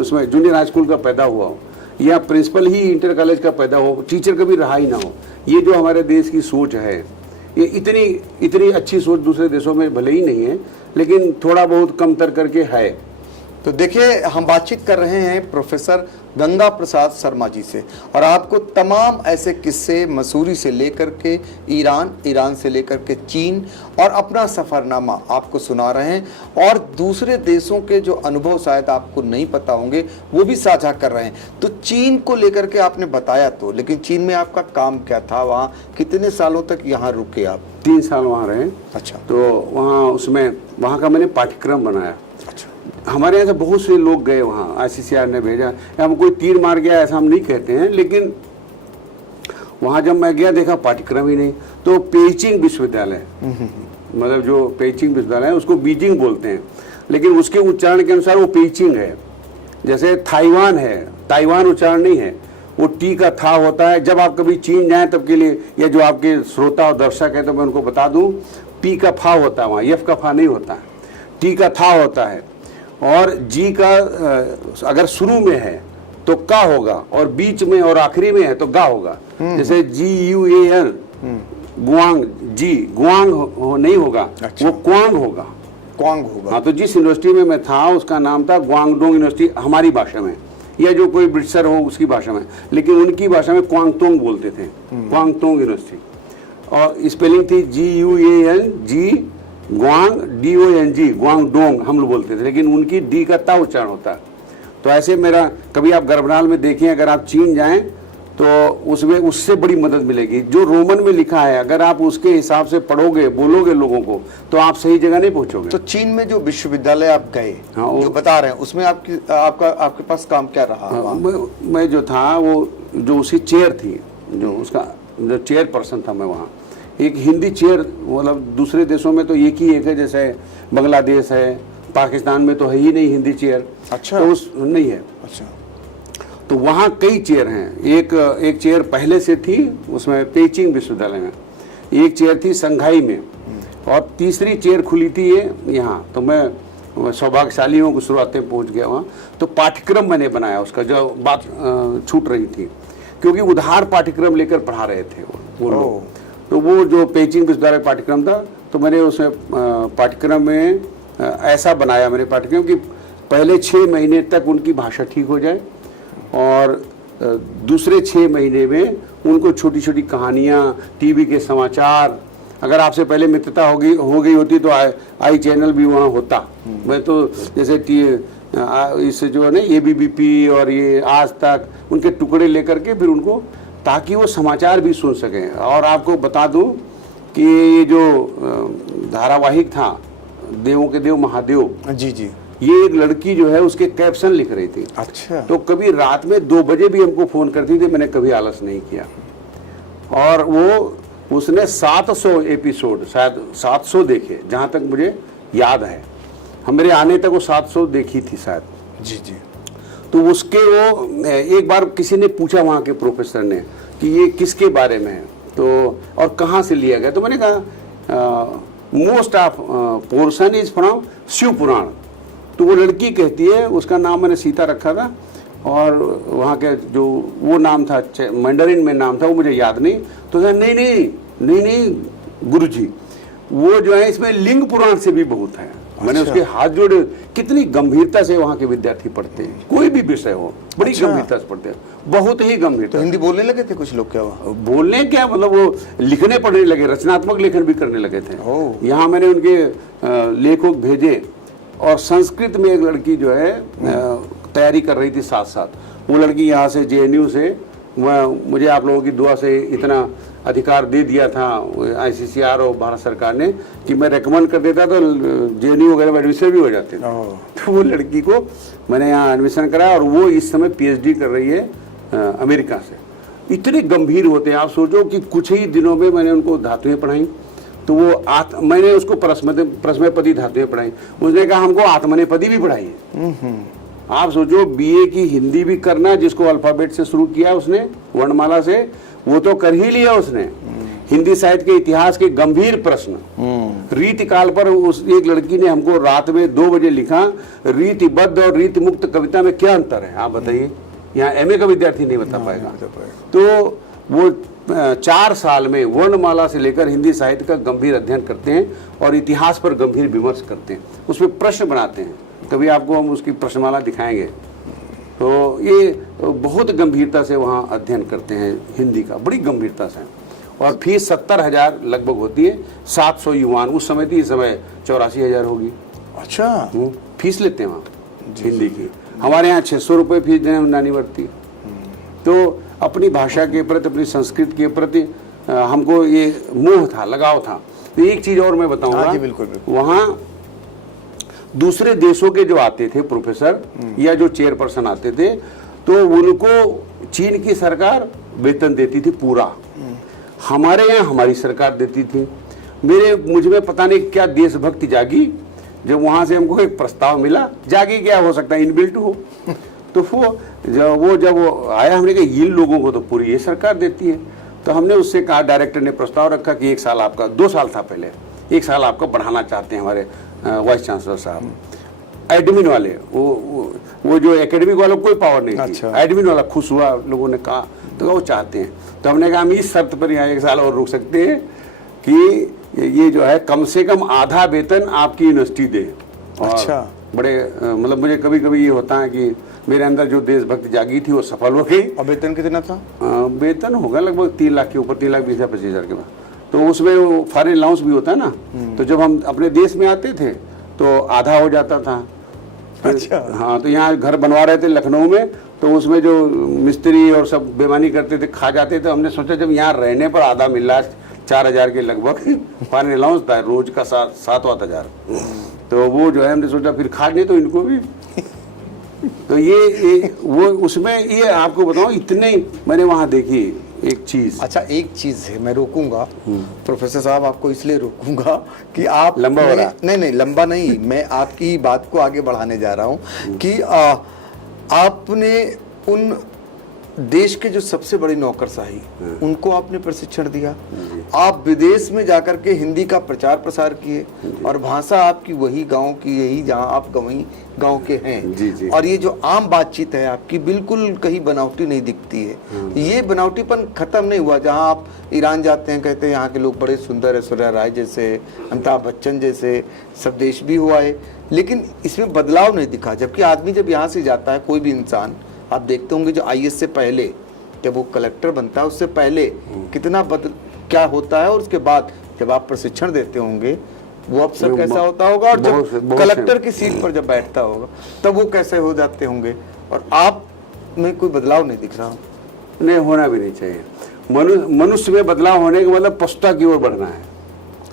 उसमें जूनियर हाई स्कूल का पैदा हुआ हो, या प्रिंसिपल ही इंटर कॉलेज का पैदा हो, टीचर कभी रहा ही ना हो। ये जो हमारे देश की सोच है, ये इतनी अच्छी सोच दूसरे देशों में भले ही नहीं है, लेकिन थोड़ा बहुत कमतर करके है। तो देखिए, हम बातचीत कर रहे हैं प्रोफेसर गंगा प्रसाद शर्मा जी से, और आपको तमाम ऐसे किस्से मसूरी से लेकर के ईरान से लेकर के चीन और अपना सफ़रनामा आपको सुना रहे हैं, और दूसरे देशों के जो अनुभव शायद आपको नहीं पता होंगे वो भी साझा कर रहे हैं। तो चीन को लेकर के आपने बताया तो, लेकिन चीन में आपका काम क्या था? वहाँ कितने सालों तक यहाँ रुके आप? 3 साल वहाँ रहे। अच्छा, तो वहाँ का मैंने पाठ्यक्रम बनाया। अच्छा, हमारे यहाँ से बहुत से लोग गए वहाँ, ICCR ने भेजा, हम कोई तीर मार गया ऐसा हम नहीं कहते हैं, लेकिन वहाँ जब मैं गया देखा पाठ्यक्रम ही नहीं। तो पेइचिंग विश्वविद्यालय, मतलब जो पेइचिंग विश्वविद्यालय है उसको बीजिंग बोलते हैं, लेकिन उसके उच्चारण के अनुसार वो पेइचिंग है। जैसे ताइवान है, ताइवान उच्चारण नहीं है, वो टी का था होता है। जब आप कभी चीन जाएं तब के लिए, या जो आपके श्रोता और दर्शक है तो मैं उनको बता दूं, पी का फा होता है, वहाँ एफ का फा नहीं होता है, टी का था होता है, और जी का अगर शुरू में है तो का होगा, और बीच में और आखिरी में है तो गा होगा। जैसे GUAN, गुआंग, जी गुआंग नहीं होगा। अच्छा। वो क्वांग होगा, क्वांग होगा। हाँ, तो जिस यूनिवर्सिटी में मैं था उसका नाम था ग्वांगडोंग यूनिवर्सिटी हमारी भाषा में, या जो कोई ब्रिटिशर हो उसकी भाषा में, लेकिन उनकी भाषा में क्वांगतोंग बोलते थे, क्वांगतोंग यूनिवर्सिटी। और स्पेलिंग थी GUANG, ग्वांग DONG, ग्वांगडोंग हम लोग बोलते थे, लेकिन उनकी डी का ता उच्चारण होता है। तो ऐसे मेरा कभी आप गर्भनाल में देखिए, अगर आप चीन जाएं तो उसमें उससे बड़ी मदद मिलेगी। जो रोमन में लिखा है अगर आप उसके हिसाब से पढ़ोगे, बोलोगे लोगों को, तो आप सही जगह नहीं पहुंचोगे। तो चीन में जो विश्वविद्यालय आप गए, हाँ, जो बता रहे हैं, उसमें आपके पास काम क्या रहा? मैं जो था वो जो उसकी चेयर थी, जो उसका जो चेयर पर्सन था मैं वहाँ। एक हिंदी चेयर, मतलब दूसरे देशों में तो एक ही एक है, जैसे बांग्लादेश है, पाकिस्तान में तो है ही नहीं हिंदी चेयर। अच्छा। तो उस नहीं है। अच्छा। तो वहाँ कई चेयर हैं। एक चेयर पहले से थी उसमें पेइचिंग विश्वविद्यालय में, एक चेयर थी संघाई में, और तीसरी चेयर खुली थी ये यहाँ। तो मैं सौभाग्यशाली हूँ, शुरुआत में पहुँच गया वहाँ। तो पाठ्यक्रम मैंने बनाया उसका, जो बात छूट रही थी, क्योंकि उधार पाठ्यक्रम लेकर पढ़ा रहे थे वो लोग। तो वो जो पेइचिंग विश्वविद्यालय पाठ्यक्रम था, तो मैंने उसमें पाठ्यक्रम में ऐसा बनाया मैंने पाठ्यक्रम कि पहले 6 महीने तक उनकी भाषा ठीक हो जाए, और दूसरे 6 महीने में उनको छोटी छोटी कहानियाँ, टीवी के समाचार, अगर आपसे पहले मित्रता हो गई होती तो आई चैनल भी वहाँ होता। मैं तो जैसे इससे जो है ना ABVP और ये आज तक, उनके टुकड़े लेकर के फिर उनको, ताकि वो समाचार भी सुन सकें। और आपको बता दूं कि ये जो धारावाहिक था देवों के देव महादेव, जी जी, ये एक लड़की जो है उसके कैप्शन लिख रही थी। अच्छा। तो कभी रात में 2 बजे भी हमको फ़ोन करती थी, मैंने कभी आलस नहीं किया। और उसने 700 एपिसोड, शायद 700 देखे, जहाँ तक मुझे याद है। हमारे आने तक वो 700 देखी थी शायद। जी जी। तो उसके वो एक बार किसी ने पूछा वहाँ के प्रोफेसर ने कि ये किसके बारे में है, तो और कहाँ से लिया गया। तो मैंने कहा most of portion is from Shiv Puran. तो वो लड़की कहती है, उसका नाम मैंने सीता रखा था, और वहाँ के जो वो नाम था, मैंडरिन में नाम था, वो मुझे याद नहीं। तो नहीं गुरुजी, वो जो है इसमें लिंग पुराण से भी बहुत है। मैंने उसके हाथ जोड़े। कितनी गंभीरता से वहाँ के विद्यार्थी पढ़ते हैं, कोई भी विषय हो, बड़ी गंभीरता से पढ़ते हैं, बहुत ही गंभीरता। तो हिंदी बोलने लगे थे कुछ लोग क्या वहाँ? बोलने क्या, मतलब वो लिखने पढ़ने लगे, रचनात्मक लेखन भी करने लगे थे। यहाँ मैंने उनके लेखक भेजे, और संस्कृत में एक लड़की जो है तैयारी कर रही थी साथ साथ। वो लड़की यहाँ से JNU से, मुझे आप लोगों की दुआ से इतना अधिकार दे दिया था ICCR और भारत सरकार ने कि मैं रेकमेंड कर देता तो JNU वगैरह में एडमिशन भी हो जाते थे। तो वो लड़की को मैंने यहाँ एडमिशन कराया, और वो इस समय PhD कर रही है अमेरिका से। इतने गंभीर होते हैं, आप सोचो कि कुछ ही दिनों में मैंने उनको धातुएं पढ़ाई। तो वो मैंने उसको परस्मैपदी धातुएं पढ़ाई। उसने कहा हमको आत्मनेपदी भी पढ़ाई है। आप सोचो, BA की हिंदी भी करना, जिसको अल्फाबेट से शुरू किया उसने, वर्णमाला से, वो तो कर ही लिया उसने। हिंदी साहित्य के इतिहास के गंभीर प्रश्न, रीति काल पर उस एक लड़की ने हमको रात में 2 बजे लिखा, रीतिबद्ध और रीति मुक्त कविता में क्या अंतर है, आप बताइए। यहाँ MA का विद्यार्थी नहीं बता पाएगा। तो वो 4 साल में वर्णमाला से लेकर हिंदी साहित्य का गंभीर अध्ययन करते हैं, और इतिहास पर गंभीर विमर्श करते हैं, उसमें प्रश्न बनाते हैं। कभी आपको हम उसकी प्रश्नमाला दिखाएंगे। तो ये बहुत गंभीरता से वहाँ अध्ययन करते हैं हिंदी का, बड़ी गंभीरता से। और फीस 70,000 लगभग होती है। 700 युवान उस समय थी, इस समय 84,000 होगी। अच्छा। फीस लेते हैं वहाँ हिंदी की। हमारे यहाँ 600 रुपये फीस देने में नानी बढ़ती। तो अपनी भाषा के प्रति, अपनी संस्कृति के प्रति हमको ये मोह था, लगाव था। तो एक चीज़ और मैं बताऊँगा, वहाँ दूसरे देशों के जो आते थे प्रोफेसर या जो चेयरपर्सन आते थे, तो उनको चीन की सरकार वेतन देती थी पूरा। हमारे यहाँ हमारी सरकार देती थी। मुझ में पता नहीं क्या देशभक्ति जागी, जब वहाँ से हमको एक प्रस्ताव मिला। जागी क्या, हो सकता है इनबिल्ट हो। तो जब वो आया, हमने कहा इन लोगों को तो पूरी ये सरकार देती है। तो हमने उससे कहा, डायरेक्टर ने प्रस्ताव रखा कि 1 साल आपका, 2 साल था पहले, 1 साल आपका बढ़ाना चाहते हैं हमारे वाइस चांसलर साहब। एडमिन वाले, वो जो एकेडमिक वालों कोई पावर नहीं थी। एडमिन वाला खुश हुआ, लोगों ने कहा, तो वो चाहते हैं। तो हमने कहा हम इस शर्त पर यहाँ 1 साल और रुक सकते हैं कि ये जो है कम से कम आधा वेतन आपकी यूनिवर्सिटी दे। अच्छा। बड़े मतलब मुझे कभी कभी ये होता है कि मेरे अंदर जो देशभक्ति जागी थी वो सफल हो गई। और वेतन कितना था? वेतन होगा लगभग 3 लाख के ऊपर, 3,20,000-25,000 के बाद। तो उसमें वो फॉरेन अलाउंस भी होता है ना। तो जब हम अपने देश में आते थे तो आधा हो जाता था। अच्छा। हाँ, तो यहाँ घर बनवा रहे थे लखनऊ में, तो उसमें जो मिस्त्री और सब बेईमानी करते थे, खा जाते थे। हमने सोचा जब यहाँ रहने पर आधा मिल रहा है, 4,000 के लगभग फॉरेन अलाउंस था रोज का, 7-8 हज़ार। तो वो जो है हमने सोचा फिर खा नहीं तो इनको भी। तो ये वो उसमें ये आपको बताऊँ, इतने मैंने वहाँ देखी एक चीज। अच्छा, एक चीज है, मैं रोकूंगा प्रोफेसर साहब, आपको इसलिए रोकूंगा कि आप लंबा हो रहा है। नहीं लंबा नहीं, मैं आपकी ही बात को आगे बढ़ाने जा रहा हूँ कि आपने उन देश के जो सबसे बड़ी नौकरशाही उनको आपने प्रशिक्षण दिया, आप विदेश में जाकर के हिंदी का प्रचार प्रसार किए और भाषा आपकी वही गांव की, यही जहां आप वही गांव के हैं। जी जी। और ये जो आम बातचीत है आपकी, बिल्कुल कहीं बनावटी नहीं दिखती है। ये बनावटीपन खत्म नहीं हुआ। जहां आप ईरान जाते हैं, कहते हैं यहाँ के लोग बड़े सुंदर है, ऐश्वर्या राय जैसे, अमिताभ बच्चन जैसे, सब देश भी हुआ है, लेकिन इसमें बदलाव नहीं दिखा। जबकि आदमी जब यहाँ से जाता है, कोई भी इंसान, आप देखते होंगे जो आईएएस से पहले जब वो कलेक्टर बनता है, उससे पहले कितना क्या होता है, और उसके बाद जब आप प्रशिक्षण देते होंगे वो अफसर कैसा होता होगा, और जब कलेक्टर की सीट पर जब बैठता होगा तब वो कैसे हो जाते होंगे। और आप में कोई बदलाव नहीं दिख रहा। नहीं, होना भी नहीं चाहिए। मनुष्य में बदलाव होने का मतलब पशुता की ओर बढ़ना है।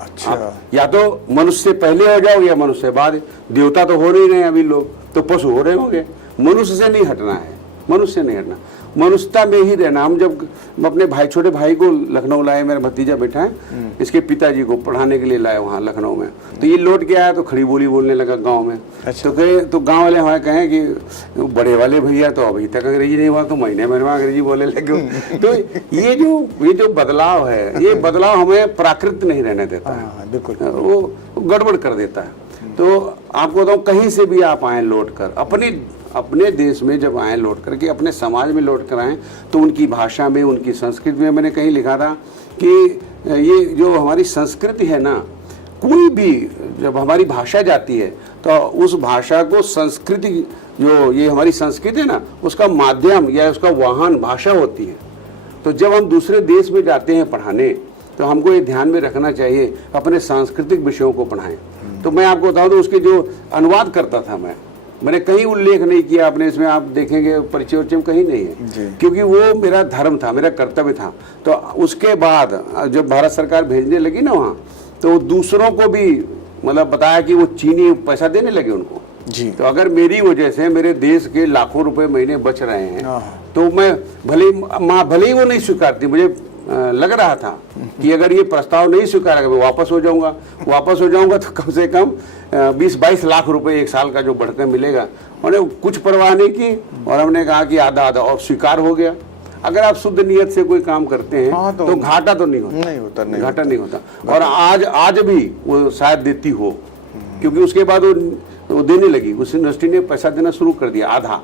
अच्छा, या तो मनुष्य से पहले हो जाओ या मनुष्य से बाद। देवता तो हो नहीं रहे अभी लोग, तो पशु हो रहे होंगे। मनुष्य से नहीं हटना है, मनुष्य से नहीं हटना, मनुष्यता में ही रहना। हम जब अपने भाई, छोटे भाई को लखनऊ लाए, मेरा भतीजा बैठा है, इसके पिताजी को पढ़ाने के लिए लाए वहाँ लखनऊ में, तो ये लौट के आया तो खड़ी बोली बोलने लगा गांव में। अच्छा। तो कहे, तो गांव वाले हमारे कहें कि बड़े वाले भैया तो अभी तक अंग्रेजी नहीं हुआ, तो महीने में अंग्रेजी बोलने लगे। तो ये जो बदलाव है, ये बदलाव हमें प्राकृत नहीं रहने देता है, बिल्कुल वो गड़बड़ कर देता है। तो आपको बताऊं, कहीं से भी आप आए लौट कर, अपने देश में जब आए लौट करके, अपने समाज में लौट कर आए, तो उनकी भाषा में, उनकी संस्कृति में, मैंने कहीं लिखा था कि ये जो हमारी संस्कृति है ना, कोई भी जब हमारी भाषा जाती है तो उस भाषा को संस्कृति, जो ये हमारी संस्कृति है ना, उसका माध्यम या उसका वाहन भाषा होती है। तो जब हम दूसरे देश में जाते हैं पढ़ाने, तो हमको ये ध्यान में रखना चाहिए अपने सांस्कृतिक विषयों को पढ़ाएं। तो मैं आपको बताऊं, तो उसके जो अनुवाद करता था मैंने कहीं उल्लेख नहीं किया अपने इसमें, आप देखेंगे परिचय उच्चय कहीं नहीं है, क्योंकि वो मेरा धर्म था, मेरा कर्तव्य था। तो उसके बाद जब भारत सरकार भेजने लगी ना वहाँ, तो दूसरों को भी मतलब बताया कि वो चीनी पैसा देने लगे उनको जी। तो अगर मेरी वजह से मेरे देश के लाखों रुपए महीने बच रहे हैं, तो मैं भले ही वो नहीं स्वीकारती, मुझे लग रहा था कि अगर ये प्रस्ताव नहीं स्वीकारेगा मैं वापस हो जाऊंगा तो कम से कम 20-22 लाख रुपए एक साल का जो बढ़कर मिलेगा। उन्हें कुछ परवाह नहीं की और हमने कहा कि आधा आधा, और स्वीकार हो गया। अगर आप शुद्ध नियत से कोई काम करते हैं तो घाटा तो नहीं होता, घाटा नहीं होता। और आज भी वो शायद देती हो, क्योंकि उसके बाद वो देने लगी, उस यूनिवर्सिटी ने पैसा देना शुरू कर दिया, आधा।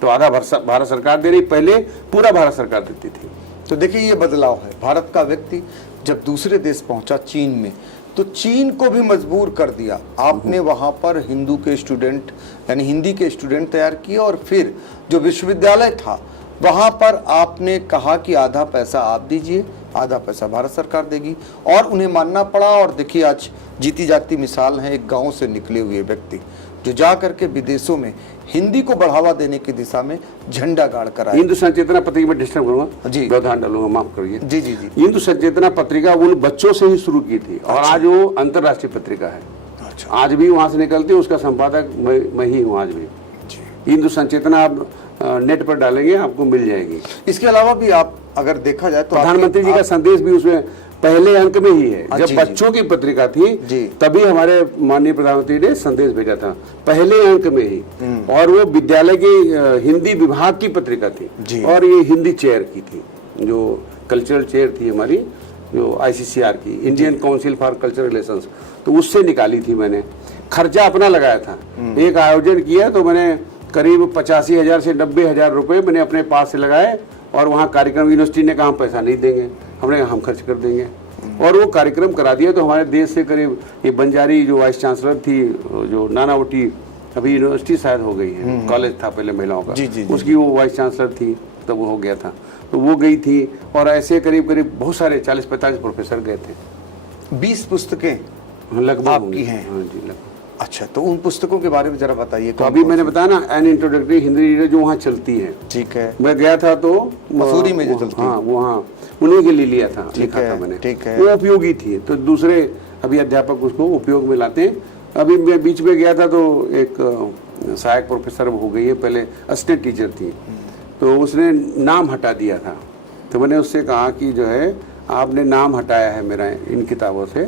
तो आधा भारत सरकार दे रही, पहले पूरा भारत सरकार देती थी। तो देखिए ये बदलाव है। भारत का व्यक्ति जब दूसरे देश पहुंचा चीन में, तो चीन को भी मजबूर कर दिया। आपने वहां पर हिंदू के स्टूडेंट, यानी हिंदी के स्टूडेंट तैयार किए, और फिर जो विश्वविद्यालय था वहां पर आपने कहा कि आधा पैसा आप दीजिए, आधा पैसा भारत सरकार देगी, और उन्हें मानना पड़ा। और देखिए आज जीती जाती मिसाल है एक गांव से निकले हुए व्यक्ति जो जा करके विदेशों में हिंदी को बढ़ावा देने की दिशा में झंडा गाड़ कर आए। हिंदू संचेतना पत्रिका में डिस्टर्ब करूंगा जी, व्यवधान डालूंगा, माफ करिए। जी जी जी। हिंदू संचेतना पत्रिका उन बच्चों से ही शुरू की थी, और आज वो अंतर्राष्ट्रीय पत्रिका है। अच्छा। आज भी वहां से निकलती है, उसका संपादक मैं ही हूँ आज भी। हिंदू संचेतना आप नेट पर डालेंगे आपको मिल जाएगी। इसके अलावा भी आप अगर देखा जाए तो प्रधानमंत्री जी का संदेश भी उसमें पहले अंक में ही है। जब बच्चों की पत्रिका थी तभी हमारे माननीय प्रधानमंत्री ने संदेश भेजा था, पहले अंक में ही। और वो विद्यालय की हिंदी विभाग की पत्रिका थी, और ये हिंदी चेयर की थी, जो कल्चरल चेयर थी हमारी, जो ICCR की, Indian council for cultural relations, तो उससे निकाली थी मैंने। खर्चा अपना लगाया था, एक आयोजन किया तो मैंने करीब 85,000 से 90,000 रुपए मैंने अपने पास से लगाए, और वहाँ कार्यक्रम, यूनिवर्सिटी ने कहा हम पैसा नहीं देंगे, हमने कहा हम खर्च कर देंगे, और वो कार्यक्रम करा दिया। तो हमारे देश से करीब ये बंजारी जो वाइस चांसलर थी, जो नानावटी, अभी यूनिवर्सिटी शायद हो गई है, कॉलेज था पहले महिलाओं का, उसकी वो वाइस चांसलर थी, तब वो हो गया था, तो वो गई थी। और ऐसे करीब करीब बहुत सारे 40-45 प्रोफेसर गए थे। 20 पुस्तकें लगभग आपकी हैं? हाँ जी, लगभग। अच्छा, तो उन पुस्तकों के बारे में जरा बताइए। तो अभी मैंने बताया ना, एन इंट्रोडक्टरी हिंदी रीडर जो वहाँ चलती है, ठीक है, मैं गया था तो मसूरी में जो चलती है, हाँ वो, हाँ उन्हीं के लिए लिया था, लिखा था मैंने, ठीक है। वो उपयोगी थी, तो दूसरे अभी अध्यापक उसको उपयोग में लाते हैं। अभी मैं बीच में गया था तो एक सहायक प्रोफेसर हो गई है, पहले असिस्टेंट टीचर थी, तो उसने नाम हटा दिया था तो मैंने उससे कहा कि जो है आपने नाम हटाया है मेरा इन किताबों से,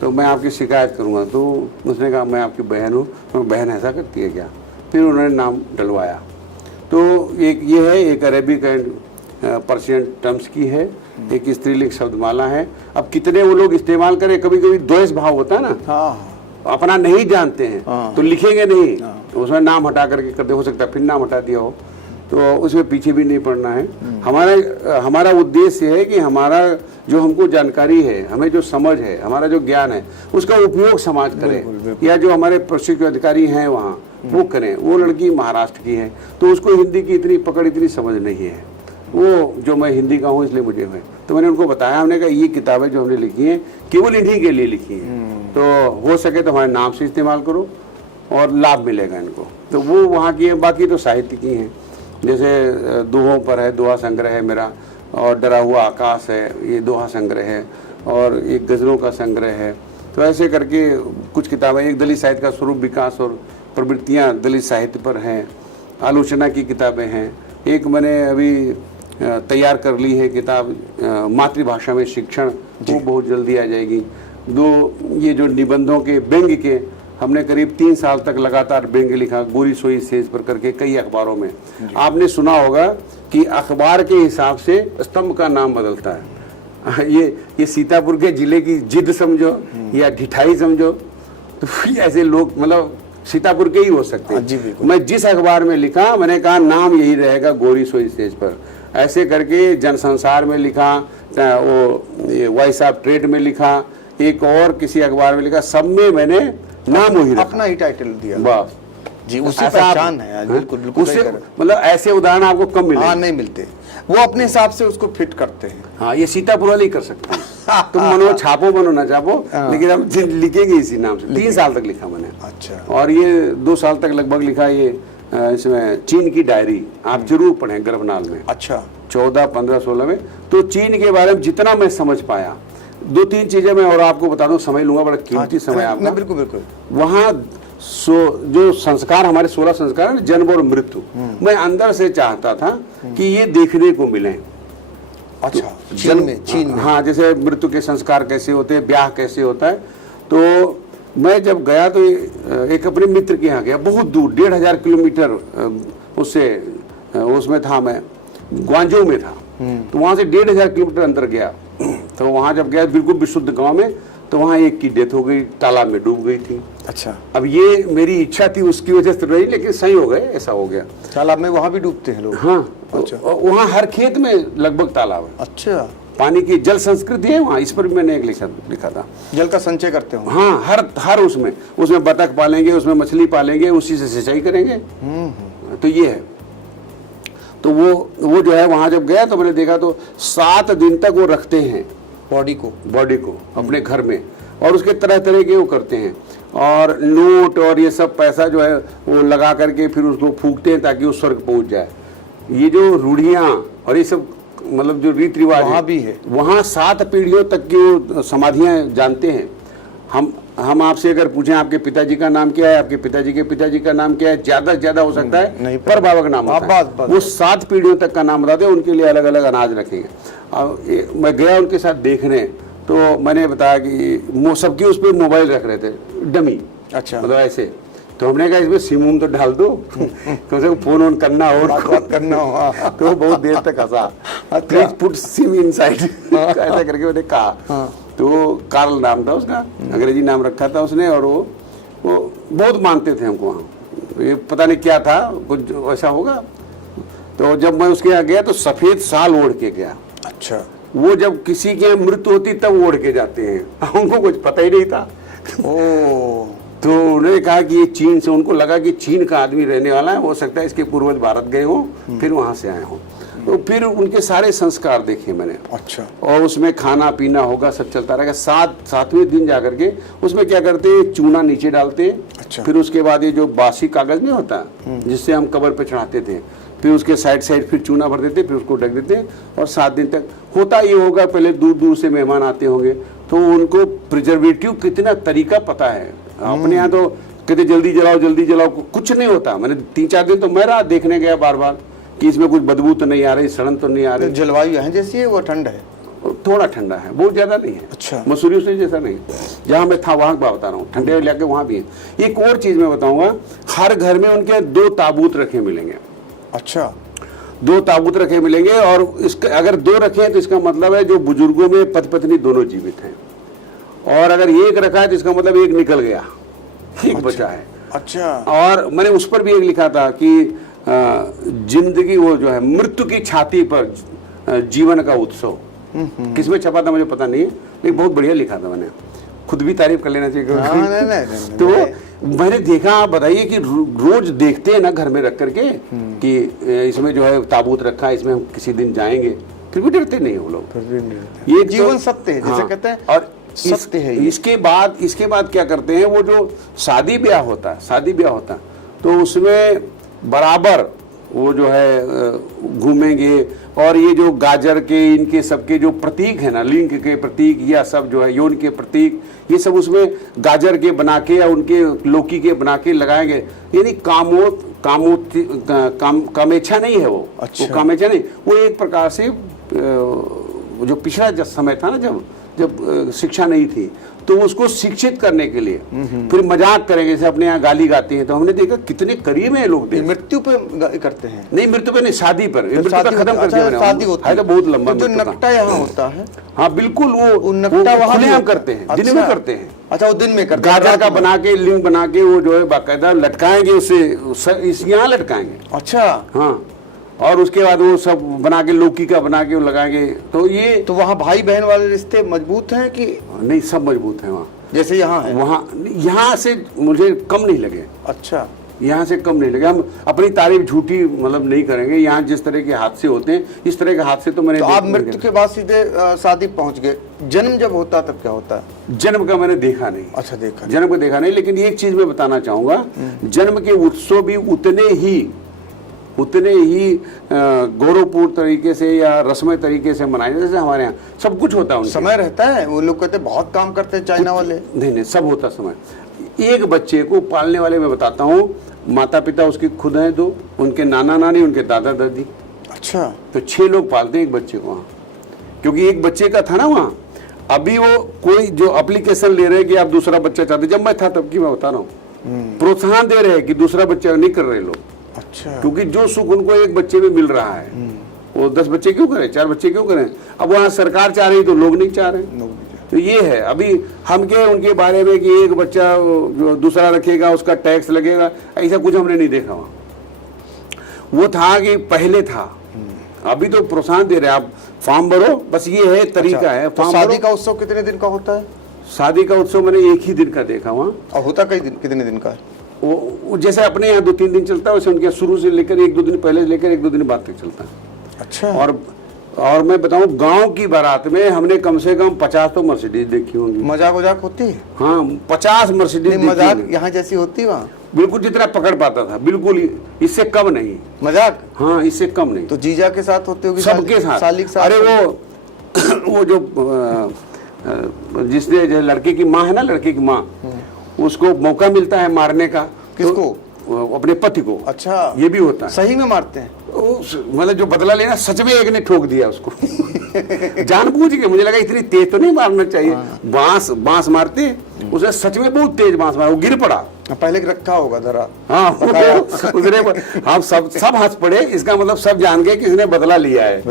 तो मैं आपकी शिकायत करूँगा। तो उसने कहा मैं आपकी बहन हूँ। तो बहन ऐसा करती है क्या? फिर उन्होंने नाम डलवाया। तो एक ये है, एक अरेबिक एंड पर्शियन टर्म्स की है, एक स्त्रीलिंग शब्दमाला है। अब कितने वो लोग इस्तेमाल करें, कभी कभी द्वेष भाव होता है ना, अपना नहीं जानते हैं तो लिखेंगे नहीं, तो उसमें नाम हटा करके कर दे, हो सकता है फिर नाम हटा दिया हो, तो उसमें पीछे भी नहीं पड़ना है। हमारा उद्देश्य है कि हमारा जो हमको जानकारी है, हमें जो समझ है, हमारा जो ज्ञान है, उसका उपयोग समाज करे, या जो हमारे प्रशिक्षित अधिकारी हैं वहाँ वो करें। वो लड़की महाराष्ट्र की है, तो उसको हिंदी की इतनी पकड़, इतनी समझ नहीं है, वो जो मैं हिंदी का हूँ इसलिए मुझे है। तो मैंने उनको बताया, हमने कहा ये किताबें जो हमने लिखी हैं केवल इन्हीं के लिए लिखी हैं, तो हो सके तो हमारे नाम से इस्तेमाल करो और लाभ मिलेगा इनको। तो वो वहाँ की है, बाकी तो साहित्य की हैं, जैसे दोहों पर है, दोहा संग्रह है मेरा, और डरा हुआ आकाश है, ये दोहा संग्रह है, और एक गज़लों का संग्रह है। तो ऐसे करके कुछ किताबें, एक दलित साहित्य का स्वरूप, विकास और प्रवृत्तियाँ दलित साहित्य पर हैं, आलोचना की किताबें हैं। एक मैंने अभी तैयार कर ली है किताब मातृभाषा में शिक्षण, वो बहुत जल्दी आ जाएगी। दो ये जो निबंधों के व्यंग्य के, हमने करीब 3 साल तक लगातार व्यंग्य लिखा, गोरी सोई सेज पर करके कई अखबारों में। आपने सुना होगा कि अखबार के हिसाब से स्तंभ का नाम बदलता है। ये सीतापुर के जिले की जिद समझो या ढिठाई समझो, तो ऐसे लोग मतलब सीतापुर के ही हो सकते हैं। मैं जिस अखबार में लिखा, मैंने कहा नाम यही रहेगा, गोरी सोई सेज पर। ऐसे करके जनसंसार में लिखा, वो वॉइस ऑफ ट्रेड में लिखा, एक और किसी अखबार में लिखा, सब में मैंने नाम वही रखा, अपना ही टाइटल दिया। बस जी, उससे पहचान है। बिल्कुल बिल्कुल, उससे मतलब ऐसे उदाहरण आपको कम मिलेंगे। हाँ, नहीं मिलते, वो अपने हिसाब से उसको फिट करते हैं। हाँ, ये सीतापुर वाले ही कर सकते हैं। तुम मनो छापो मनो ना छापो, लेकिन हम लिखेंगे इसी नाम से। 3 साल तक लिखा मैंने। अच्छा। और ये 2 साल तक लगभग लिखा। ये इसमें चीन की डायरी आप जरूर पढ़ें, गर्भनाल में। अच्छा। 14, 15, 16 में। तो चीन के बारे में जितना मैं समझ पाया, 2-3 चीजें मैं और आपको बता दूं, समय लूंगा, बड़ा कीमती समय आपका। बिल्कुल बिल्कुल। वहाँ जो संस्कार, हमारे 16 संस्कार है, जन्म और मृत्यु, मैं अंदर से चाहता था कि ये देखने को मिले। अच्छा, चीन में। हाँ, जैसे मृत्यु के संस्कार कैसे होते हैं, ब्याह कैसे होता है। तो मैं जब गया तो एक अपने मित्र के यहाँ गया, बहुत दूर, 1500 किलोमीटर उससे, उसमें था, मैं ग्वांजो में था। तो वहाँ से 1500 किलोमीटर अंदर गया। तो वहाँ जब गया बिल्कुल विशुद्ध गांव में, तो वहाँ एक की डेथ हो गई, तालाब में डूब गई थी। अच्छा। अब ये मेरी इच्छा थी, उसकी वजह से रही, लेकिन सही हो गए, ऐसा हो गया। तालाब में वहाँ भी डूबते हैं लोग? हाँ। अच्छा। वहाँ हर खेत में लगभग तालाब है। अच्छा। पानी की जल संस्कृति है वहाँ, इस पर भी मैंने एक लिखा था। जल का संचय करते हो? हाँ, हर उसमें बतख पालेंगे, उसमें मछली पालेंगे, उसी से सिंचाई करेंगे। तो ये है। तो वो जो है, वहाँ जब गया तो मैंने देखा तो 7 दिन तक वो रखते हैं बॉडी को अपने घर में, और उसके तरह तरह के वो करते हैं, और नोट और ये सब पैसा जो है वो लगा करके फिर उसको फूकते हैं ताकि वो स्वर्ग पहुंच जाए। ये जो रूढ़ियाँ और ये सब मतलब जो रीति रिवाज वहाँ भी है, वहाँ 7 पीढ़ियों तक की वो समाधियाँ जानते हैं। हम आपसे अगर पूछें आपके पिताजी का नाम क्या है, आपके पिताजी के पिताजी का नाम क्या है, ज्यादा से ज्यादा हो सकता है पर बाबा का नाम होता है। वो 7 पीढ़ियों तक का नाम बताते हैं, उनके लिए अलग अलग अनाज रखेंगे। अब मैं गया उनके साथ देखने, तो मैंने बताया कि सबकी उस पर मोबाइल रख रहे थे, डमी। अच्छा। मतलब ऐसे। तो हमने कहा इसमें सिम तो डाल दो, कम से कम फोन ऑन करना हो, बात करना हो। तो बहुत देर तक हंसा, प्लीज पुट सिम इनसाइड, ऐसा करके मैंने कहा। तो कार्ल नाम था उसका, अंग्रेजी नाम रखा था उसने, और वो बहुत मानते थे हमको वहाँ। ये पता नहीं क्या था, कुछ ऐसा होगा। तो जब मैं उसके यहाँ गया तो सफेद साल ओढ़ के गया। अच्छा। वो जब किसी की मृत्यु होती तब ओढ़ के जाते हैं, उनको कुछ पता ही नहीं था। तो उन्होंने कहा कि ये चीन से, उनको लगा कि चीन का आदमी रहने वाला है, हो सकता है इसके पूर्वज भारत गए हो, फिर वहां से आए हो। तो फिर उनके सारे संस्कार देखे मैंने। अच्छा। और उसमें खाना पीना होगा, सब चलता रहेगा। 7वें दिन जाकर के उसमें क्या करते हैं, चूना नीचे डालते हैं। अच्छा। फिर उसके बाद ये जो बासी कागज नहीं होता जिससे हम कब्र पे चढ़ाते थे, फिर उसके साइड फिर चूना भर देते, फिर उसको ढक देते, और 7 दिन तक होता ये होगा। पहले दूर दूर से मेहमान आते होंगे, तो उनको प्रिजर्वेटिव कितना तरीका पता है। अपने यहाँ तो कहते जल्दी जलाओ, कुछ नहीं होता। मैंने 3-4 दिन तो मैं रात देखने गया बार बार कि इसमें कुछ बदबू तो नहीं आ रही, सड़न तो नहीं आ रही। जलवायु यहाँ जैसी है वो ठंड है? थोड़ा ठंडा है, बहुत ज्यादा नहीं है। अच्छा। मसूरी से जैसा नहीं, जहाँ मैं था वहाँ बता रहा हूँ, ठंडे इलाके वहाँ भी है। एक और चीज मैं बताऊंगा, हर घर में उनके 2 ताबूत रखे मिलेंगे। अच्छा, 2 ताबूत रखे मिलेंगे, और इसके अगर 2 रखे हैं तो इसका मतलब है जो बुजुर्गों में पति पत्नी दोनों जीवित हैं, और अगर 1 रखा है तो इसका मतलब 1 निकल गया, 1 बचा है। अच्छा। और मैंने उस पर भी एक लिखा था कि जिंदगी वो जो है मृत्यु की छाती पर जीवन का उत्सव, किसमें छपा था मुझे पता नहीं है, लेकिन बहुत बढ़िया लिखा था मैंने, खुद भी तारीफ कर लेना चाहिए। नहीं, तो मैंने देखा, आप बताइए कि रोज देखते हैं ना घर में रख करके कि इसमें जो है ताबूत रखा है, इसमें हम किसी दिन जाएंगे, फिर भी डरते नहीं वो लोग। ये जीवन सत्य है, जैसे कहते हैं, और सत्य है। इसके बाद क्या करते हैं, वो जो शादी ब्याह होता है तो उसमें बराबर वो जो है घूमेंगे, और ये जो गाजर के इनके सबके जो प्रतीक है ना, लिंग के प्रतीक या सब जो है यौन के प्रतीक, ये सब उसमें गाजर के बना के या उनके लौकी के बना के लगाएंगे। यानी कामेच्छा नहीं है वो। अच्छा। वो कामेच्छा नहीं, वो एक प्रकार से जो पिछड़ा समय था ना, जब शिक्षा नहीं थी, तो उसको शिक्षित करने के लिए फिर मजाक करेंगे, जैसे अपने यहाँ गाली गाते हैं, तो हमने देखा कितने करीब है लोग। मृत्यु पे करते हैं? नहीं, मृत्यु पे नहीं, शादी पर। मृत्यु शादी खत्म कर दिया, शादी होती है तो बहुत लंबा। जो नकटा यहाँ होता है, हाँ बिल्कुल, वो नकटा वहाँ खुलेआम करते हैं, दिन में करते हैं। अच्छा, वो दिन में करते हैं, गाजर का बना के लिंग बना के वो जो है बाकायदा लटकाएंगे, उसे यहाँ लटकाएंगे। अच्छा। हाँ, और उसके बाद वो सब बना के लौकी का बना के वो लगाएंगे। तो ये तो वहाँ भाई बहन वाले रिश्ते मजबूत हैं कि नहीं? सब मजबूत है वहाँ, जैसे यहाँ है? वहाँ यहाँ से मुझे कम नहीं लगे। अच्छा, यहाँ से कम नहीं लगे। हम अपनी तारीफ झूठी मतलब नहीं करेंगे। यहाँ जिस तरह के हादसे होते हैं, इस तरह के हादसे तो मैंने तो आप मृत्यु के बाद सीधे शादी पहुँच गए। जन्म जब होता है तब क्या होता है? जन्म का मैंने देखा नहीं। अच्छा, देखा जन्म का देखा नहीं, लेकिन एक चीज मैं बताना चाहूंगा, जन्म के उत्सव भी उतने ही गौरवपूर्ण तरीके से या रस्मय तरीके से मनाए, जैसे हमारे यहाँ सब कुछ होता है। समय रहता है, वो लोग कहते हैं बहुत काम करते हैं चाइना वाले। नहीं, सब होता समय। एक बच्चे को पालने वाले मैं बताता हूँ, माता पिता उसके खुद हैं 2, उनके नाना नानी, उनके दादा दादी। अच्छा। तो 6 लोग पालते हैं एक बच्चे को वहाँ, क्योंकि एक बच्चे का था ना वहाँ। अभी वो कोई जो एप्लीकेशन ले रहे हैं कि आप दूसरा बच्चा चाहते, जब मैं था तब की मैं बता रहा हूँ, प्रोत्साहन दे रहे हैं कि दूसरा बच्चा नहीं कर रहे लोग। अच्छा। क्योंकि जो सुख उनको एक बच्चे में मिल रहा है, वो 10 बच्चे क्यों करें, 4 बच्चे क्यों करें? अब वहाँ सरकार चाह रही तो लोग नहीं चाह रहे। तो ये है, अभी हम के उनके बारे में कि एक बच्चा जो दूसरा रखेगा उसका टैक्स लगेगा, ऐसा कुछ हमने नहीं देखा वहाँ। वो था कि पहले था, अभी तो प्रोत्साहन दे रहे हैं, आप फॉर्म भरो, बस ये है तरीका। अच्छा, है तो शादी का उत्सव कितने दिन का होता है? शादी का उत्सव मैंने एक ही दिन का देखा वहाँ। और होता कितने दिन का है? वो जैसे अपने यहाँ 2-3 दिन चलता है, वैसे उनके शुरू से लेकर 1-2 दिन पहले से लेकर 1-2 दिन बाद तक चलता है। अच्छा। और मैं बताऊं, गांव की बारात में हमने कम से कम 50 तो मर्सिडीज देखी होंगी। मजाक होती है? हाँ, 50 मर्सिडीज। मजाक यहाँ जैसी होती है वहाँ? बिल्कुल जितना पकड़ पाता था, बिल्कुल इससे कम नहीं। मजाक? हाँ, इससे कम नहीं। तो जीजा के साथ होते होगी? सबके साथ, साली के साथ। अरे वो जो जिसने जो लड़के की माँ है ना, लड़के की माँ, उसको मौका मिलता है मारने का। किसको? तो अपने पति को। अच्छा, ये भी होता है। सही में मारते हैं? मतलब जो बदला लेना, सच में एक ने ठोक दिया उसको जानबूझ के। मुझे लगा इतनी तेज तो नहीं मारना चाहिए। बांस मारते, उसने सच में बहुत तेज बांस मारा, वो गिर पड़ा। पहले रखा होगा धरा। हाँ, उसने हम सब हंस पड़े। इसका मतलब सब जान गए कि इसने बदला लिया है।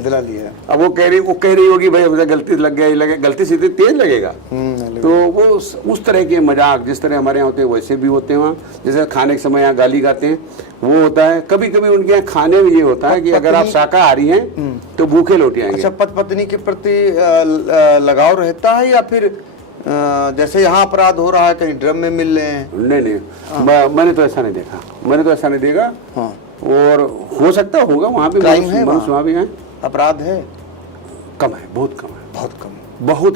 अब वो कह रही होगी भाई मुझे गलती लग गई, गलती सीधे तेज लगेगा। तो वो उस तरह के मजाक जिस तरह हमारे यहाँ होते हैं वैसे भी होते हैं वहाँ। जैसे खाने के समय यहाँ गाली गाते हैं, वो होता है। कभी कभी उनके यहाँ खाने में ये होता है कि अगर आप शाकाहारी हैं तो भूखे लौट आएंगे। अच्छा, पति पत्नी के प्रति लगाव रहता है या फिर जैसे यहाँ अपराध हो रहा है कहीं ड्रम में मिल रहे हैं? नहीं, मैंने तो ऐसा नहीं देखा। हाँ। और हो सकता होगा वहाँ पे क्राइम है, वहाँ भी है, अपराध है? कम है, बहुत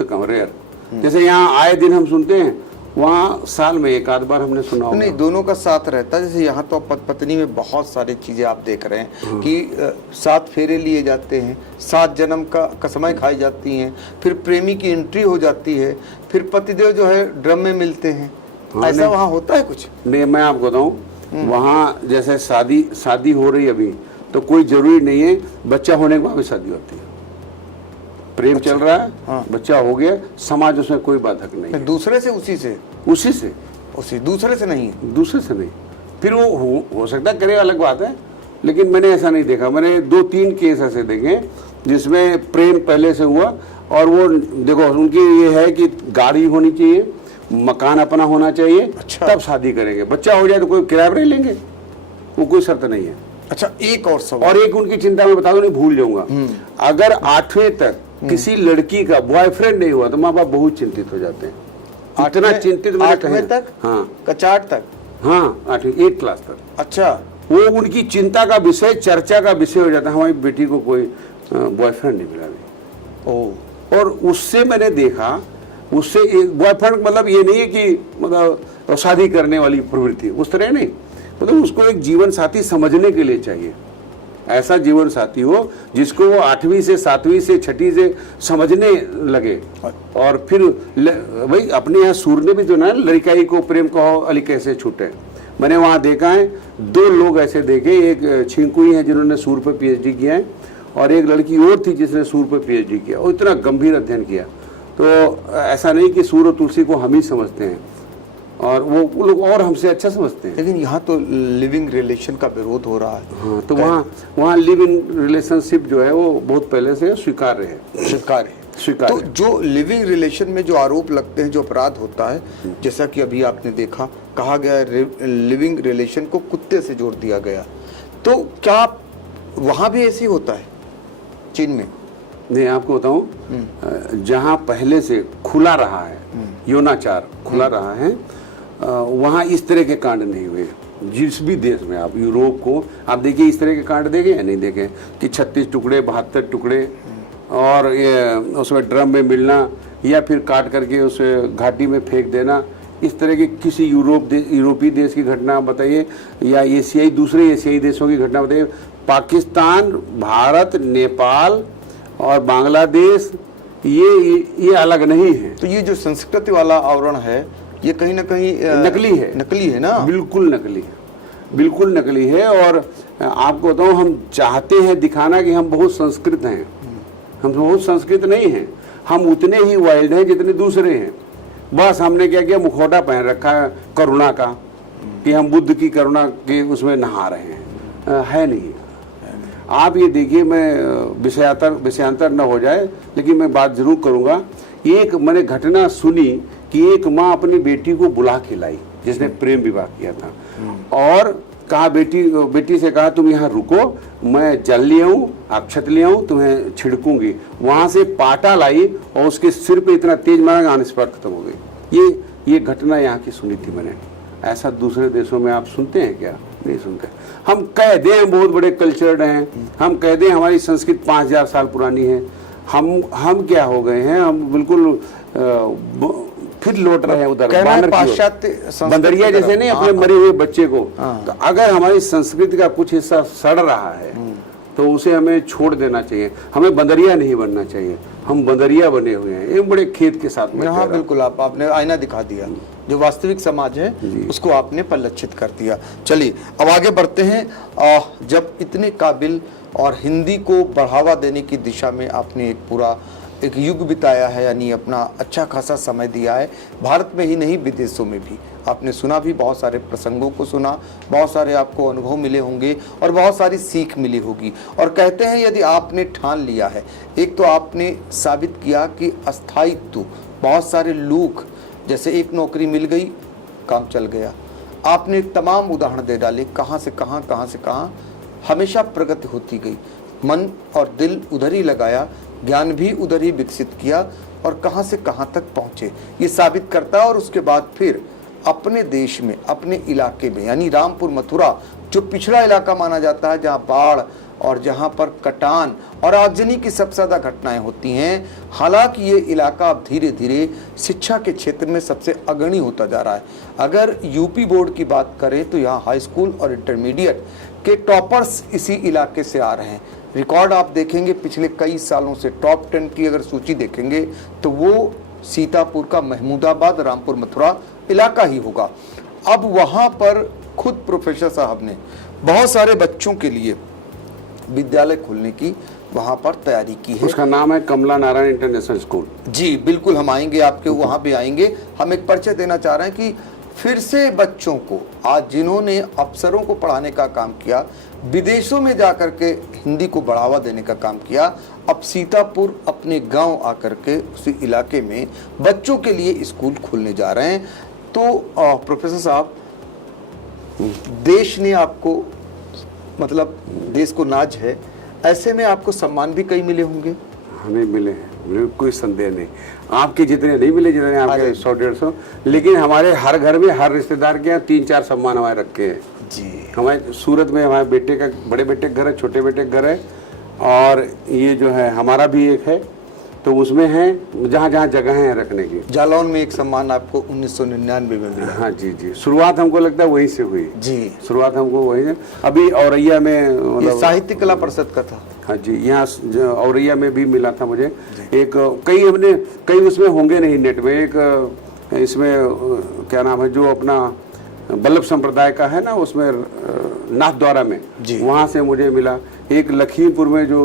कम, रेयर। जैसे यहाँ आए दिन हम सुनते हैं, वहाँ साल में 1-8 बार हमने सुना होगा। नहीं, दोनों का साथ रहता है। जैसे यहाँ तो पत्नी में बहुत सारी चीजें आप देख रहे हैं कि 7 फेरे लिए जाते हैं, 7 जन्म का कसमें खाई जाती हैं, फिर प्रेमी की एंट्री हो जाती है, फिर पतिदेव जो है ड्रम में मिलते हैं। ऐसा वहाँ होता है कुछ? नहीं, मैं आपको बताऊँ, वहाँ जैसे शादी हो रही अभी, तो कोई जरूरी नहीं है बच्चा होने के बाद भी शादी होती है। प्रेम चल रहा है, हाँ। बच्चा हो गया, समाज उसमें कोई बाधक नहीं है। दूसरे से उसी से उसी दूसरे से नहीं है। दूसरे से नहीं, फिर वो हो सकता है करे, अलग बात है, लेकिन मैंने ऐसा नहीं देखा। मैंने 2-3 केस ऐसे देखे जिसमें प्रेम पहले से हुआ, और वो देखो उनकी ये है कि गाड़ी होनी चाहिए, मकान अपना होना चाहिए, अच्छा। तब शादी करेंगे। बच्चा हो जाए तो कोई किराए पर नहीं लेंगे, वो कोई शर्त नहीं है। अच्छा, एक और सवाल, और एक उनकी चिंता मैं बता दूं, नहीं भूल जाऊंगा, अगर 8वीं तक किसी लड़की का बॉयफ्रेंड नहीं हुआ तो माँ बाप बहुत चिंतित हो जाते हैं। इतना चिंतित मैंने 8वीं तक, हाँ, कचाट तक, हाँ 8वीं 8 क्लास तक। अच्छा, वो उनकी चिंता का विषय, चर्चा का विषय हो जाता है, हमारी बेटी को कोई बॉयफ्रेंड नहीं मिला नहीं। ओ, और उससे मैंने देखा, उससे एक बॉयफ्रेंड मतलब ये नहीं है कि मतलब शादी करने वाली प्रवृत्ति, उस तरह नहीं, मतलब उसको एक जीवन साथी समझने के लिए चाहिए। ऐसा जीवन साथी हो जिसको वो 8वीं से 7वीं से 6ठी से समझने लगे। और फिर भाई अपने यहाँ सूर ने भी तो ना, लड़काई को प्रेम कहो अली कैसे छूटे। मैंने वहाँ देखा है 2 लोग ऐसे देखे, एक छिंकुई है जिन्होंने सूर पर PhD किया है, और एक लड़की और थी जिसने सूर पर PhD किया, और इतना गंभीर अध्ययन किया। तो ऐसा नहीं कि सूर और तुलसी को हम ही समझते हैं, और वो लोग और हमसे अच्छा समझते हैं। लेकिन यहाँ तो लिविंग रिलेशन का विरोध हो रहा है। हाँ, तो वहाँ लिव इन रिलेशनशिप जो है वो बहुत पहले से स्वीकार्य है। स्वीकार है। तो जो लिविंग रिलेशन में जो आरोप लगते हैं, जो अपराध होता है, जैसा कि अभी आपने देखा, कहा गया लिविंग रिलेशन को कुत्ते से जोड़ दिया गया, तो क्या वहाँ भी ऐसी होता है चीन में? नहीं, आपको बताऊं, जहाँ पहले से खुला रहा है, यौनाचार खुला रहा है, वहाँ इस तरह के कांड नहीं हुए। जिस भी देश में आप, यूरोप को आप देखिए, इस तरह के कांड देखे या नहीं देखे कि 36 टुकड़े 72 टुकड़े, और ये उसमें ड्रम में मिलना, या फिर काट करके उसे घाटी में फेंक देना। इस तरह की किसी यूरोपीय देश की घटना बताइए, या दूसरे एशियाई देशों की घटना बताइए। पाकिस्तान, भारत, नेपाल और बांग्लादेश ये अलग नहीं है। तो ये जो संस्कृति वाला आवरण है, ये कहीं ना कहीं नकली है ना? बिल्कुल नकली है। और आपको बताऊं, हम चाहते हैं दिखाना कि हम बहुत संस्कृत हैं, हम बहुत संस्कृत नहीं हैं। हम उतने ही वाइल्ड हैं जितने दूसरे हैं। बस हमने क्या किया, मुखौटा पहन रखा है करुणा का, कि हम बुद्ध की करुणा के उसमें नहा रहे हैं। है नहीं। आप ये देखिए, मैं विषयांतर न हो जाए, लेकिन मैं बात जरूर करूंगा। एक मैंने घटना सुनी कि एक माँ अपनी बेटी को बुला के लाई जिसने प्रेम विवाह किया था, और कहा बेटी से कहा, तुम यहाँ रुको, मैं जल ले आऊं, अक्षत ले आऊं, तुम्हें छिड़कूंगी। वहां से पाटा लाई और उसके सिर पे इतना तेज मारा, अनस्पर्ट खत्म हो गई। ये घटना यहाँ की सुनी थी मैंने। ऐसा दूसरे देशों में आप सुनते हैं क्या? नहीं सुनते। हम कह दें हम बहुत बड़े कल्चर्ड हैं, हम कह दें हमारी संस्कृति 5000 साल पुरानी है, हम क्या हो गए हैं, हम बिल्कुल फिर लौट रहे हैं उधर पाश्चात्य बंदरिया जैसे नहीं, अपने मरे हुए बच्चे को। तो अगर हमारी संस्कृति का कुछ हिस्सा सड़ रहा है तो उसे हमें छोड़ देना चाहिए, हमें बंदरिया नहीं बनना चाहिए। हम बंदरिया बने हुए हैं, एक बड़े खेत के साथ में। हाँ बिल्कुल, आपने आईना दिखा दिया, जो वास्तविक समाज है उसको आपने परिलक्षित कर दिया। चलिए अब आगे बढ़ते हैं। जब इतने काबिल और हिंदी को बढ़ावा देने की दिशा में आपने एक युग बिताया है, यानी अपना अच्छा खासा समय दिया है, भारत में ही नहीं विदेशों में भी आपने सुना भी, बहुत सारे प्रसंगों को सुना, बहुत सारे आपको अनुभव मिले होंगे और बहुत सारी सीख मिली होगी। और कहते हैं यदि आपने ठान लिया है, एक तो आपने साबित किया कि अस्थायित्व, बहुत सारे लोग, जैसे एक नौकरी मिल गई काम चल गया, आपने तमाम उदाहरण दे डाले, कहाँ से कहाँ हमेशा प्रगति होती गई, मन और दिल उधर ही लगाया, ज्ञान भी उधर ही विकसित किया और कहाँ से कहाँ तक पहुँचे, ये साबित करता है। और उसके बाद फिर अपने देश में, अपने इलाके में, यानी रामपुर मथुरा जो पिछड़ा इलाका माना जाता है, जहाँ बाढ़ और जहाँ पर कटान और आगजनी की सबसे ज़्यादा घटनाएं होती हैं, हालांकि ये इलाका अब धीरे धीरे शिक्षा के क्षेत्र में सबसे अग्रणी होता जा रहा है। अगर यूपी बोर्ड की बात करें तो यहाँ हाई स्कूल और इंटरमीडिएट के टॉपर्स इसी इलाके से आ रहे हैं। रिकॉर्ड आप देखेंगे पिछले कई सालों से, टॉप 10 की अगर सूची देखेंगे तो वो सीतापुर का महमूदाबाद, रामपुर मथुरा इलाका ही होगा। अब वहाँ पर खुद प्रोफेसर साहब ने बहुत सारे बच्चों के लिए विद्यालय खोलने की वहाँ पर तैयारी की है। उसका नाम है कमला नारायण इंटरनेशनल स्कूल। जी बिल्कुल, हम आएंगे आपके वहाँ भी आएंगे। हम एक परिचय देना चाह रहे हैं कि फिर से बच्चों को आज जिन्होंने अफसरों को पढ़ाने का काम किया, विदेशों में जाकर के हिंदी को बढ़ावा देने का काम किया, अब सीतापुर अपने गांव आकर के उसी इलाके में बच्चों के लिए स्कूल खोलने जा रहे हैं। तो प्रोफेसर साहब, देश ने आपको, मतलब देश को नाज है, ऐसे में आपको सम्मान भी कई मिले होंगे। हमें मिले हैं, कोई संदेह नहीं। आपके जितने नहीं मिले, जितने आपके 100-150, लेकिन हमारे हर घर में, हर रिश्तेदार के यहाँ 3-4 सम्मान हमारे रखे हैं जी। हमारे सूरत में हमारे बेटे का, बड़े बेटे का घर है, छोटे बेटे का घर है, और ये जो है हमारा भी एक है, तो उसमें है जहाँ जहाँ जगह है रखने की। जालौन में एक सम्मान आपको 1999 में मिला। हाँ जी जी, शुरुआत हमको लगता है वहीं से हुई जी, शुरुआत हमको वहीं से। अभी औरैया में ये मतलब साहित्य कला परिषद का था। हाँ जी, यहाँ औरैया में भी मिला था मुझे एक, कई उसमें होंगे नहीं नेट में, एक इसमें क्या नाम है जो अपना बल्लभ संप्रदाय का है ना, उसमें नाथ द्वारा में वहाँ से मुझे मिला। एक लखीमपुर में जो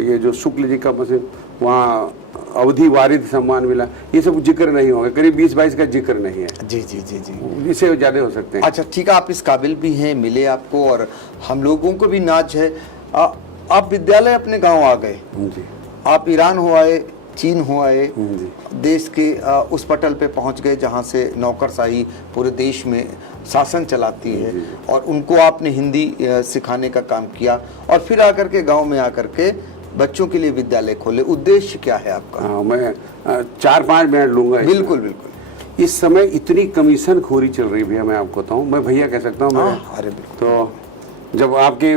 ये जो शुक्ल जी का मसीह, वहाँ अवधि वारिद सम्मान मिला। ये सब जिक्र नहीं होगा, करीब 20-22 का जिक्र नहीं है। जी जी जी जी, इससे ज्यादा हो सकते हैं। अच्छा ठीक है, आप इस काबिल भी हैं, मिले आपको, और हम लोगों को भी नाज है। आप विद्यालय अपने गांव आ गए जी, आप ईरान हो आए, चीन हो आए, जी, देश के उस पटल पे पहुंच गए जहां से नौकरशाही पूरे देश में शासन चलाती है, और उनको आपने हिंदी सिखाने का काम किया, और फिर आकर के गांव में आकर के बच्चों के लिए विद्यालय खोले। उद्देश्य क्या है आपका? मैं 4-5 मिनट लूंगा। बिल्कुल बिल्कुल। इस समय इतनी कमीशन खोरी चल रही भैया, मैं आपको बताऊं, मैं भैया कह सकता हूँ। अरे तो जब आपके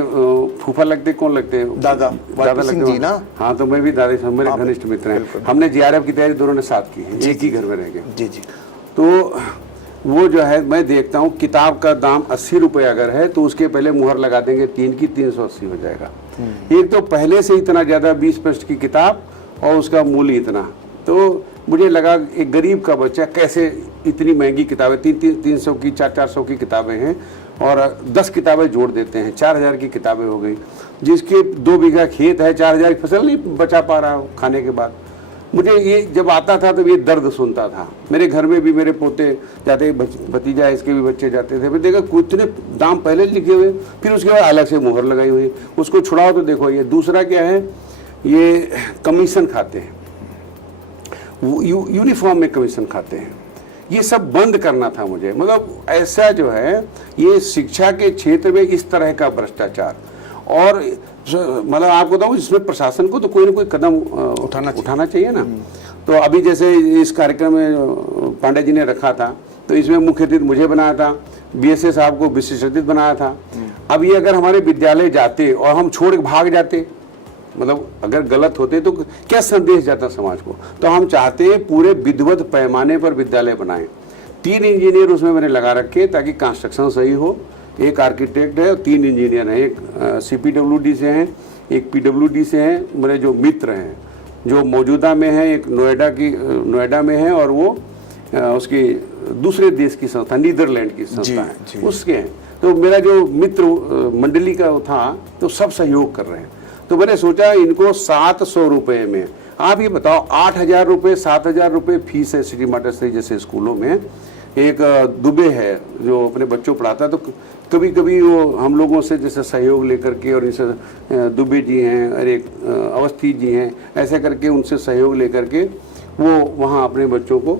फूफा लगते, कौन लगते हैं? दादा लगते जी ना। हाँ, तो मैं भी दादा, मेरे घनिष्ठ मित्र हैं। हमने JRF की तैयारी दोनों ने साथ की है, एक ही घर में रह गए। जी जी। तो वो जो है मैं देखता हूँ, किताब का दाम 80 रुपये अगर है तो उसके पहले मुहर लगा देंगे 3 की, 380 हो जाएगा। एक तो पहले से इतना ज़्यादा 20 पृष्ठ की किताब और उसका मूल्य इतना। तो मुझे लगा एक गरीब का बच्चा कैसे इतनी महंगी किताबें, 300 की, 400 की किताबें हैं, और 10 किताबें जोड़ देते हैं, 4000 की किताबें हो गई। जिसके 2 बीघा खेत है, 4000 की फसल नहीं बचा पा रहा हो खाने के बाद। मुझे ये जब आता था तो ये दर्द सुनता था। मेरे घर में भी मेरे पोते जाते, भतीजा इसके भी बच्चे जाते थे, मैं देखा कितने दाम पहले लिखे हुए, फिर उसके बाद अलग से मुहर लगाई हुई, उसको छुड़ाओ तो देखो। ये दूसरा क्या है, ये कमीशन खाते हैं, यूनिफॉर्म में कमीशन खाते हैं। ये सब बंद करना था मुझे। मतलब ऐसा जो है, ये शिक्षा के क्षेत्र में इस तरह का भ्रष्टाचार, और मतलब आपको बताऊं, इसमें प्रशासन को तो कोई ना कोई कदम उठाना चाहिए ना। तो अभी जैसे इस कार्यक्रम में पांडे जी ने रखा था, तो इसमें मुख्य अतिथि मुझे बनाया था, BSA साहब को विशिष्ट अतिथि बनाया था। अब ये अगर हमारे विद्यालय जाते और हम छोड़ के भाग जाते, मतलब अगर गलत होते तो क्या संदेश जाता समाज को। तो हम चाहते हैं पूरे विधिवत पैमाने पर विद्यालय बनाएं। 3 इंजीनियर उसमें मैंने लगा रखे ताकि कंस्ट्रक्शन सही हो। एक आर्किटेक्ट है और 3 इंजीनियर हैं, एक CPWD से हैं, एक PWD से हैं, मेरे जो मित्र हैं, जो मौजूदा में है, एक नोएडा में है, और वो उसकी दूसरे देश की संस्था, नीदरलैंड की संस्था है, उसके हैं। तो मेरा जो मित्र मंडली का था, तो सब सहयोग कर रहे हैं। तो मैंने सोचा इनको 700 रुपये में, आप ये बताओ, 8000 रुपये, 7000 रुपये फीस है सिटी मास्टर जैसे स्कूलों में। एक दुबे है जो अपने बच्चों पढ़ाता है, तो कभी कभी वो हम लोगों से जैसे सहयोग लेकर के, और इनसे दुबे जी हैं और एक अवस्थी जी हैं, ऐसे करके उनसे सहयोग लेकर के वो वहाँ अपने बच्चों को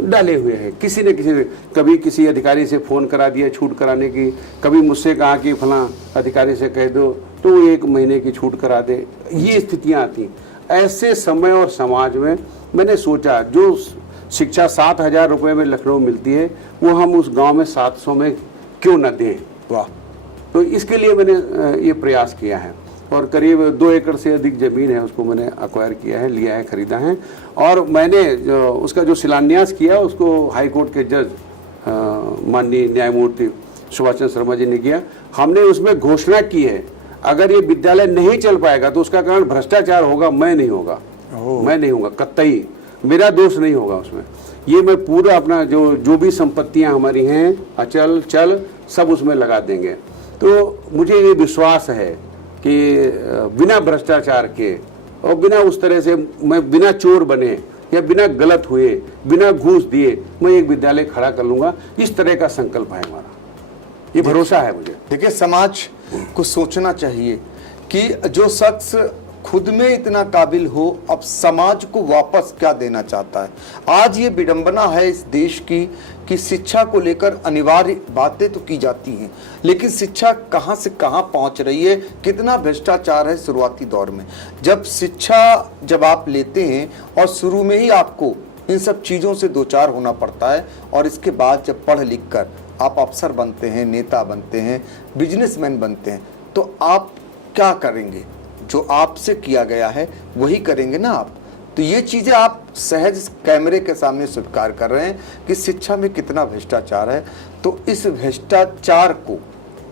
डाले हुए हैं। किसी न किसी, कभी किसी अधिकारी से फ़ोन करा दिया छूट कराने की, कभी मुझसे कहा कि फलां अधिकारी से कह दो तो वो 1 महीने की छूट करा दे। ये स्थितियाँ आती। ऐसे समय और समाज में मैंने सोचा, जो शिक्षा 7000 रुपये में लखनऊ मिलती है, वो हम उस गांव में 700 में क्यों न दें। वाह। तो इसके लिए मैंने ये प्रयास किया है, और करीब 2 एकड़ से अधिक ज़मीन है, उसको मैंने एक्वायर किया है, लिया है, खरीदा है। और मैंने उसका जो शिलान्यास किया, उसको हाई कोर्ट के जज माननीय न्यायमूर्ति सुभाष चंद्र शर्मा जी ने किया। हमने उसमें घोषणा की है, अगर ये विद्यालय नहीं चल पाएगा तो उसका कारण भ्रष्टाचार होगा, मैं नहीं होगा, कतई मेरा दोष नहीं होगा उसमें। ये मैं पूरा अपना जो भी संपत्तियां हमारी हैं, अचल चल, सब उसमें लगा देंगे। तो मुझे ये विश्वास है कि बिना भ्रष्टाचार के और बिना उस तरह से मैं बिना चोर बने या बिना गलत हुए, बिना घूस दिए मैं एक विद्यालय खड़ा कर लूंगा, इस तरह का संकल्प है हमारा। ये भरोसा है मुझे। देखिए, समाज को सोचना चाहिए कि जो शख्स खुद में इतना काबिल हो, अब समाज को वापस क्या देना चाहता है। आज ये विडंबना है इस देश की कि शिक्षा को लेकर अनिवार्य बातें तो की जाती हैं, लेकिन शिक्षा कहां से कहां पहुंच रही है, कितना भ्रष्टाचार है शुरुआती दौर में। जब आप लेते हैं और शुरू में ही आपको इन सब चीज़ों से दो चार होना पड़ता है, और इसके बाद जब पढ़ लिख कर आप अफसर बनते हैं, नेता बनते हैं, बिजनेसमैन बनते हैं, तो आप क्या करेंगे? जो आपसे किया गया है वही करेंगे ना आप। तो ये चीज़ें आप सहज कैमरे के सामने स्वीकार कर रहे हैं कि शिक्षा में कितना भ्रष्टाचार है। तो इस भ्रष्टाचार को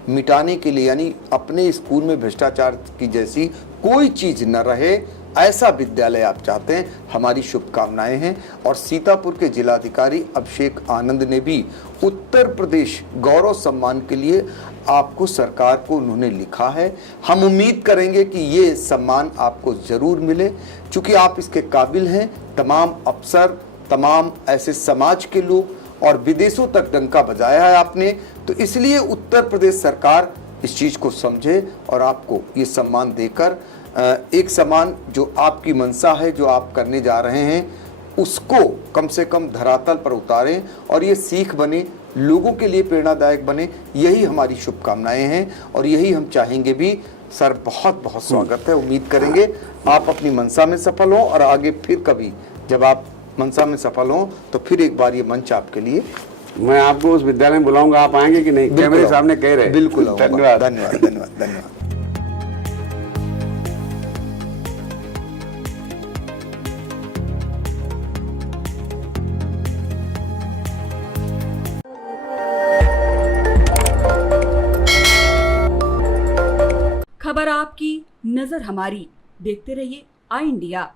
मिटाने के लिए, यानी अपने स्कूल में भ्रष्टाचार की जैसी कोई चीज़ न रहे, ऐसा विद्यालय आप चाहते हैं, हमारी शुभकामनाएं हैं। और सीतापुर के जिलाधिकारी अभिषेक आनंद ने भी उत्तर प्रदेश गौरव सम्मान के लिए आपको, सरकार को उन्होंने लिखा है। हम उम्मीद करेंगे कि ये सम्मान आपको ज़रूर मिले, क्योंकि आप इसके काबिल हैं। तमाम अफसर, तमाम ऐसे समाज के लोग और विदेशों तक डंका बजाया है आपने, तो इसलिए उत्तर प्रदेश सरकार इस चीज़ को समझे और आपको ये सम्मान देकर एक सम्मान जो आपकी मंशा है, जो आप करने जा रहे हैं, उसको कम से कम धरातल पर उतारें और ये सीख बने, लोगों के लिए प्रेरणादायक बने। यही हमारी शुभकामनाएं हैं और यही हम चाहेंगे भी। सर, बहुत बहुत स्वागत है। उम्मीद करेंगे आप अपनी मंशा में सफल हो और आगे फिर कभी जब आप मंशा में सफल हो तो फिर एक बार ये मंच आपके लिए। मैं आपको उस विद्यालय में बुलाऊंगा, आप आएंगे कि नहीं? कैमरे सामने कह रहे हैं। बिल्कुल। धन्यवाद धन्यवाद धन्यवाद धन्यवाद। खबर आपकी, नजर हमारी। देखते रहिए आई इंडिया।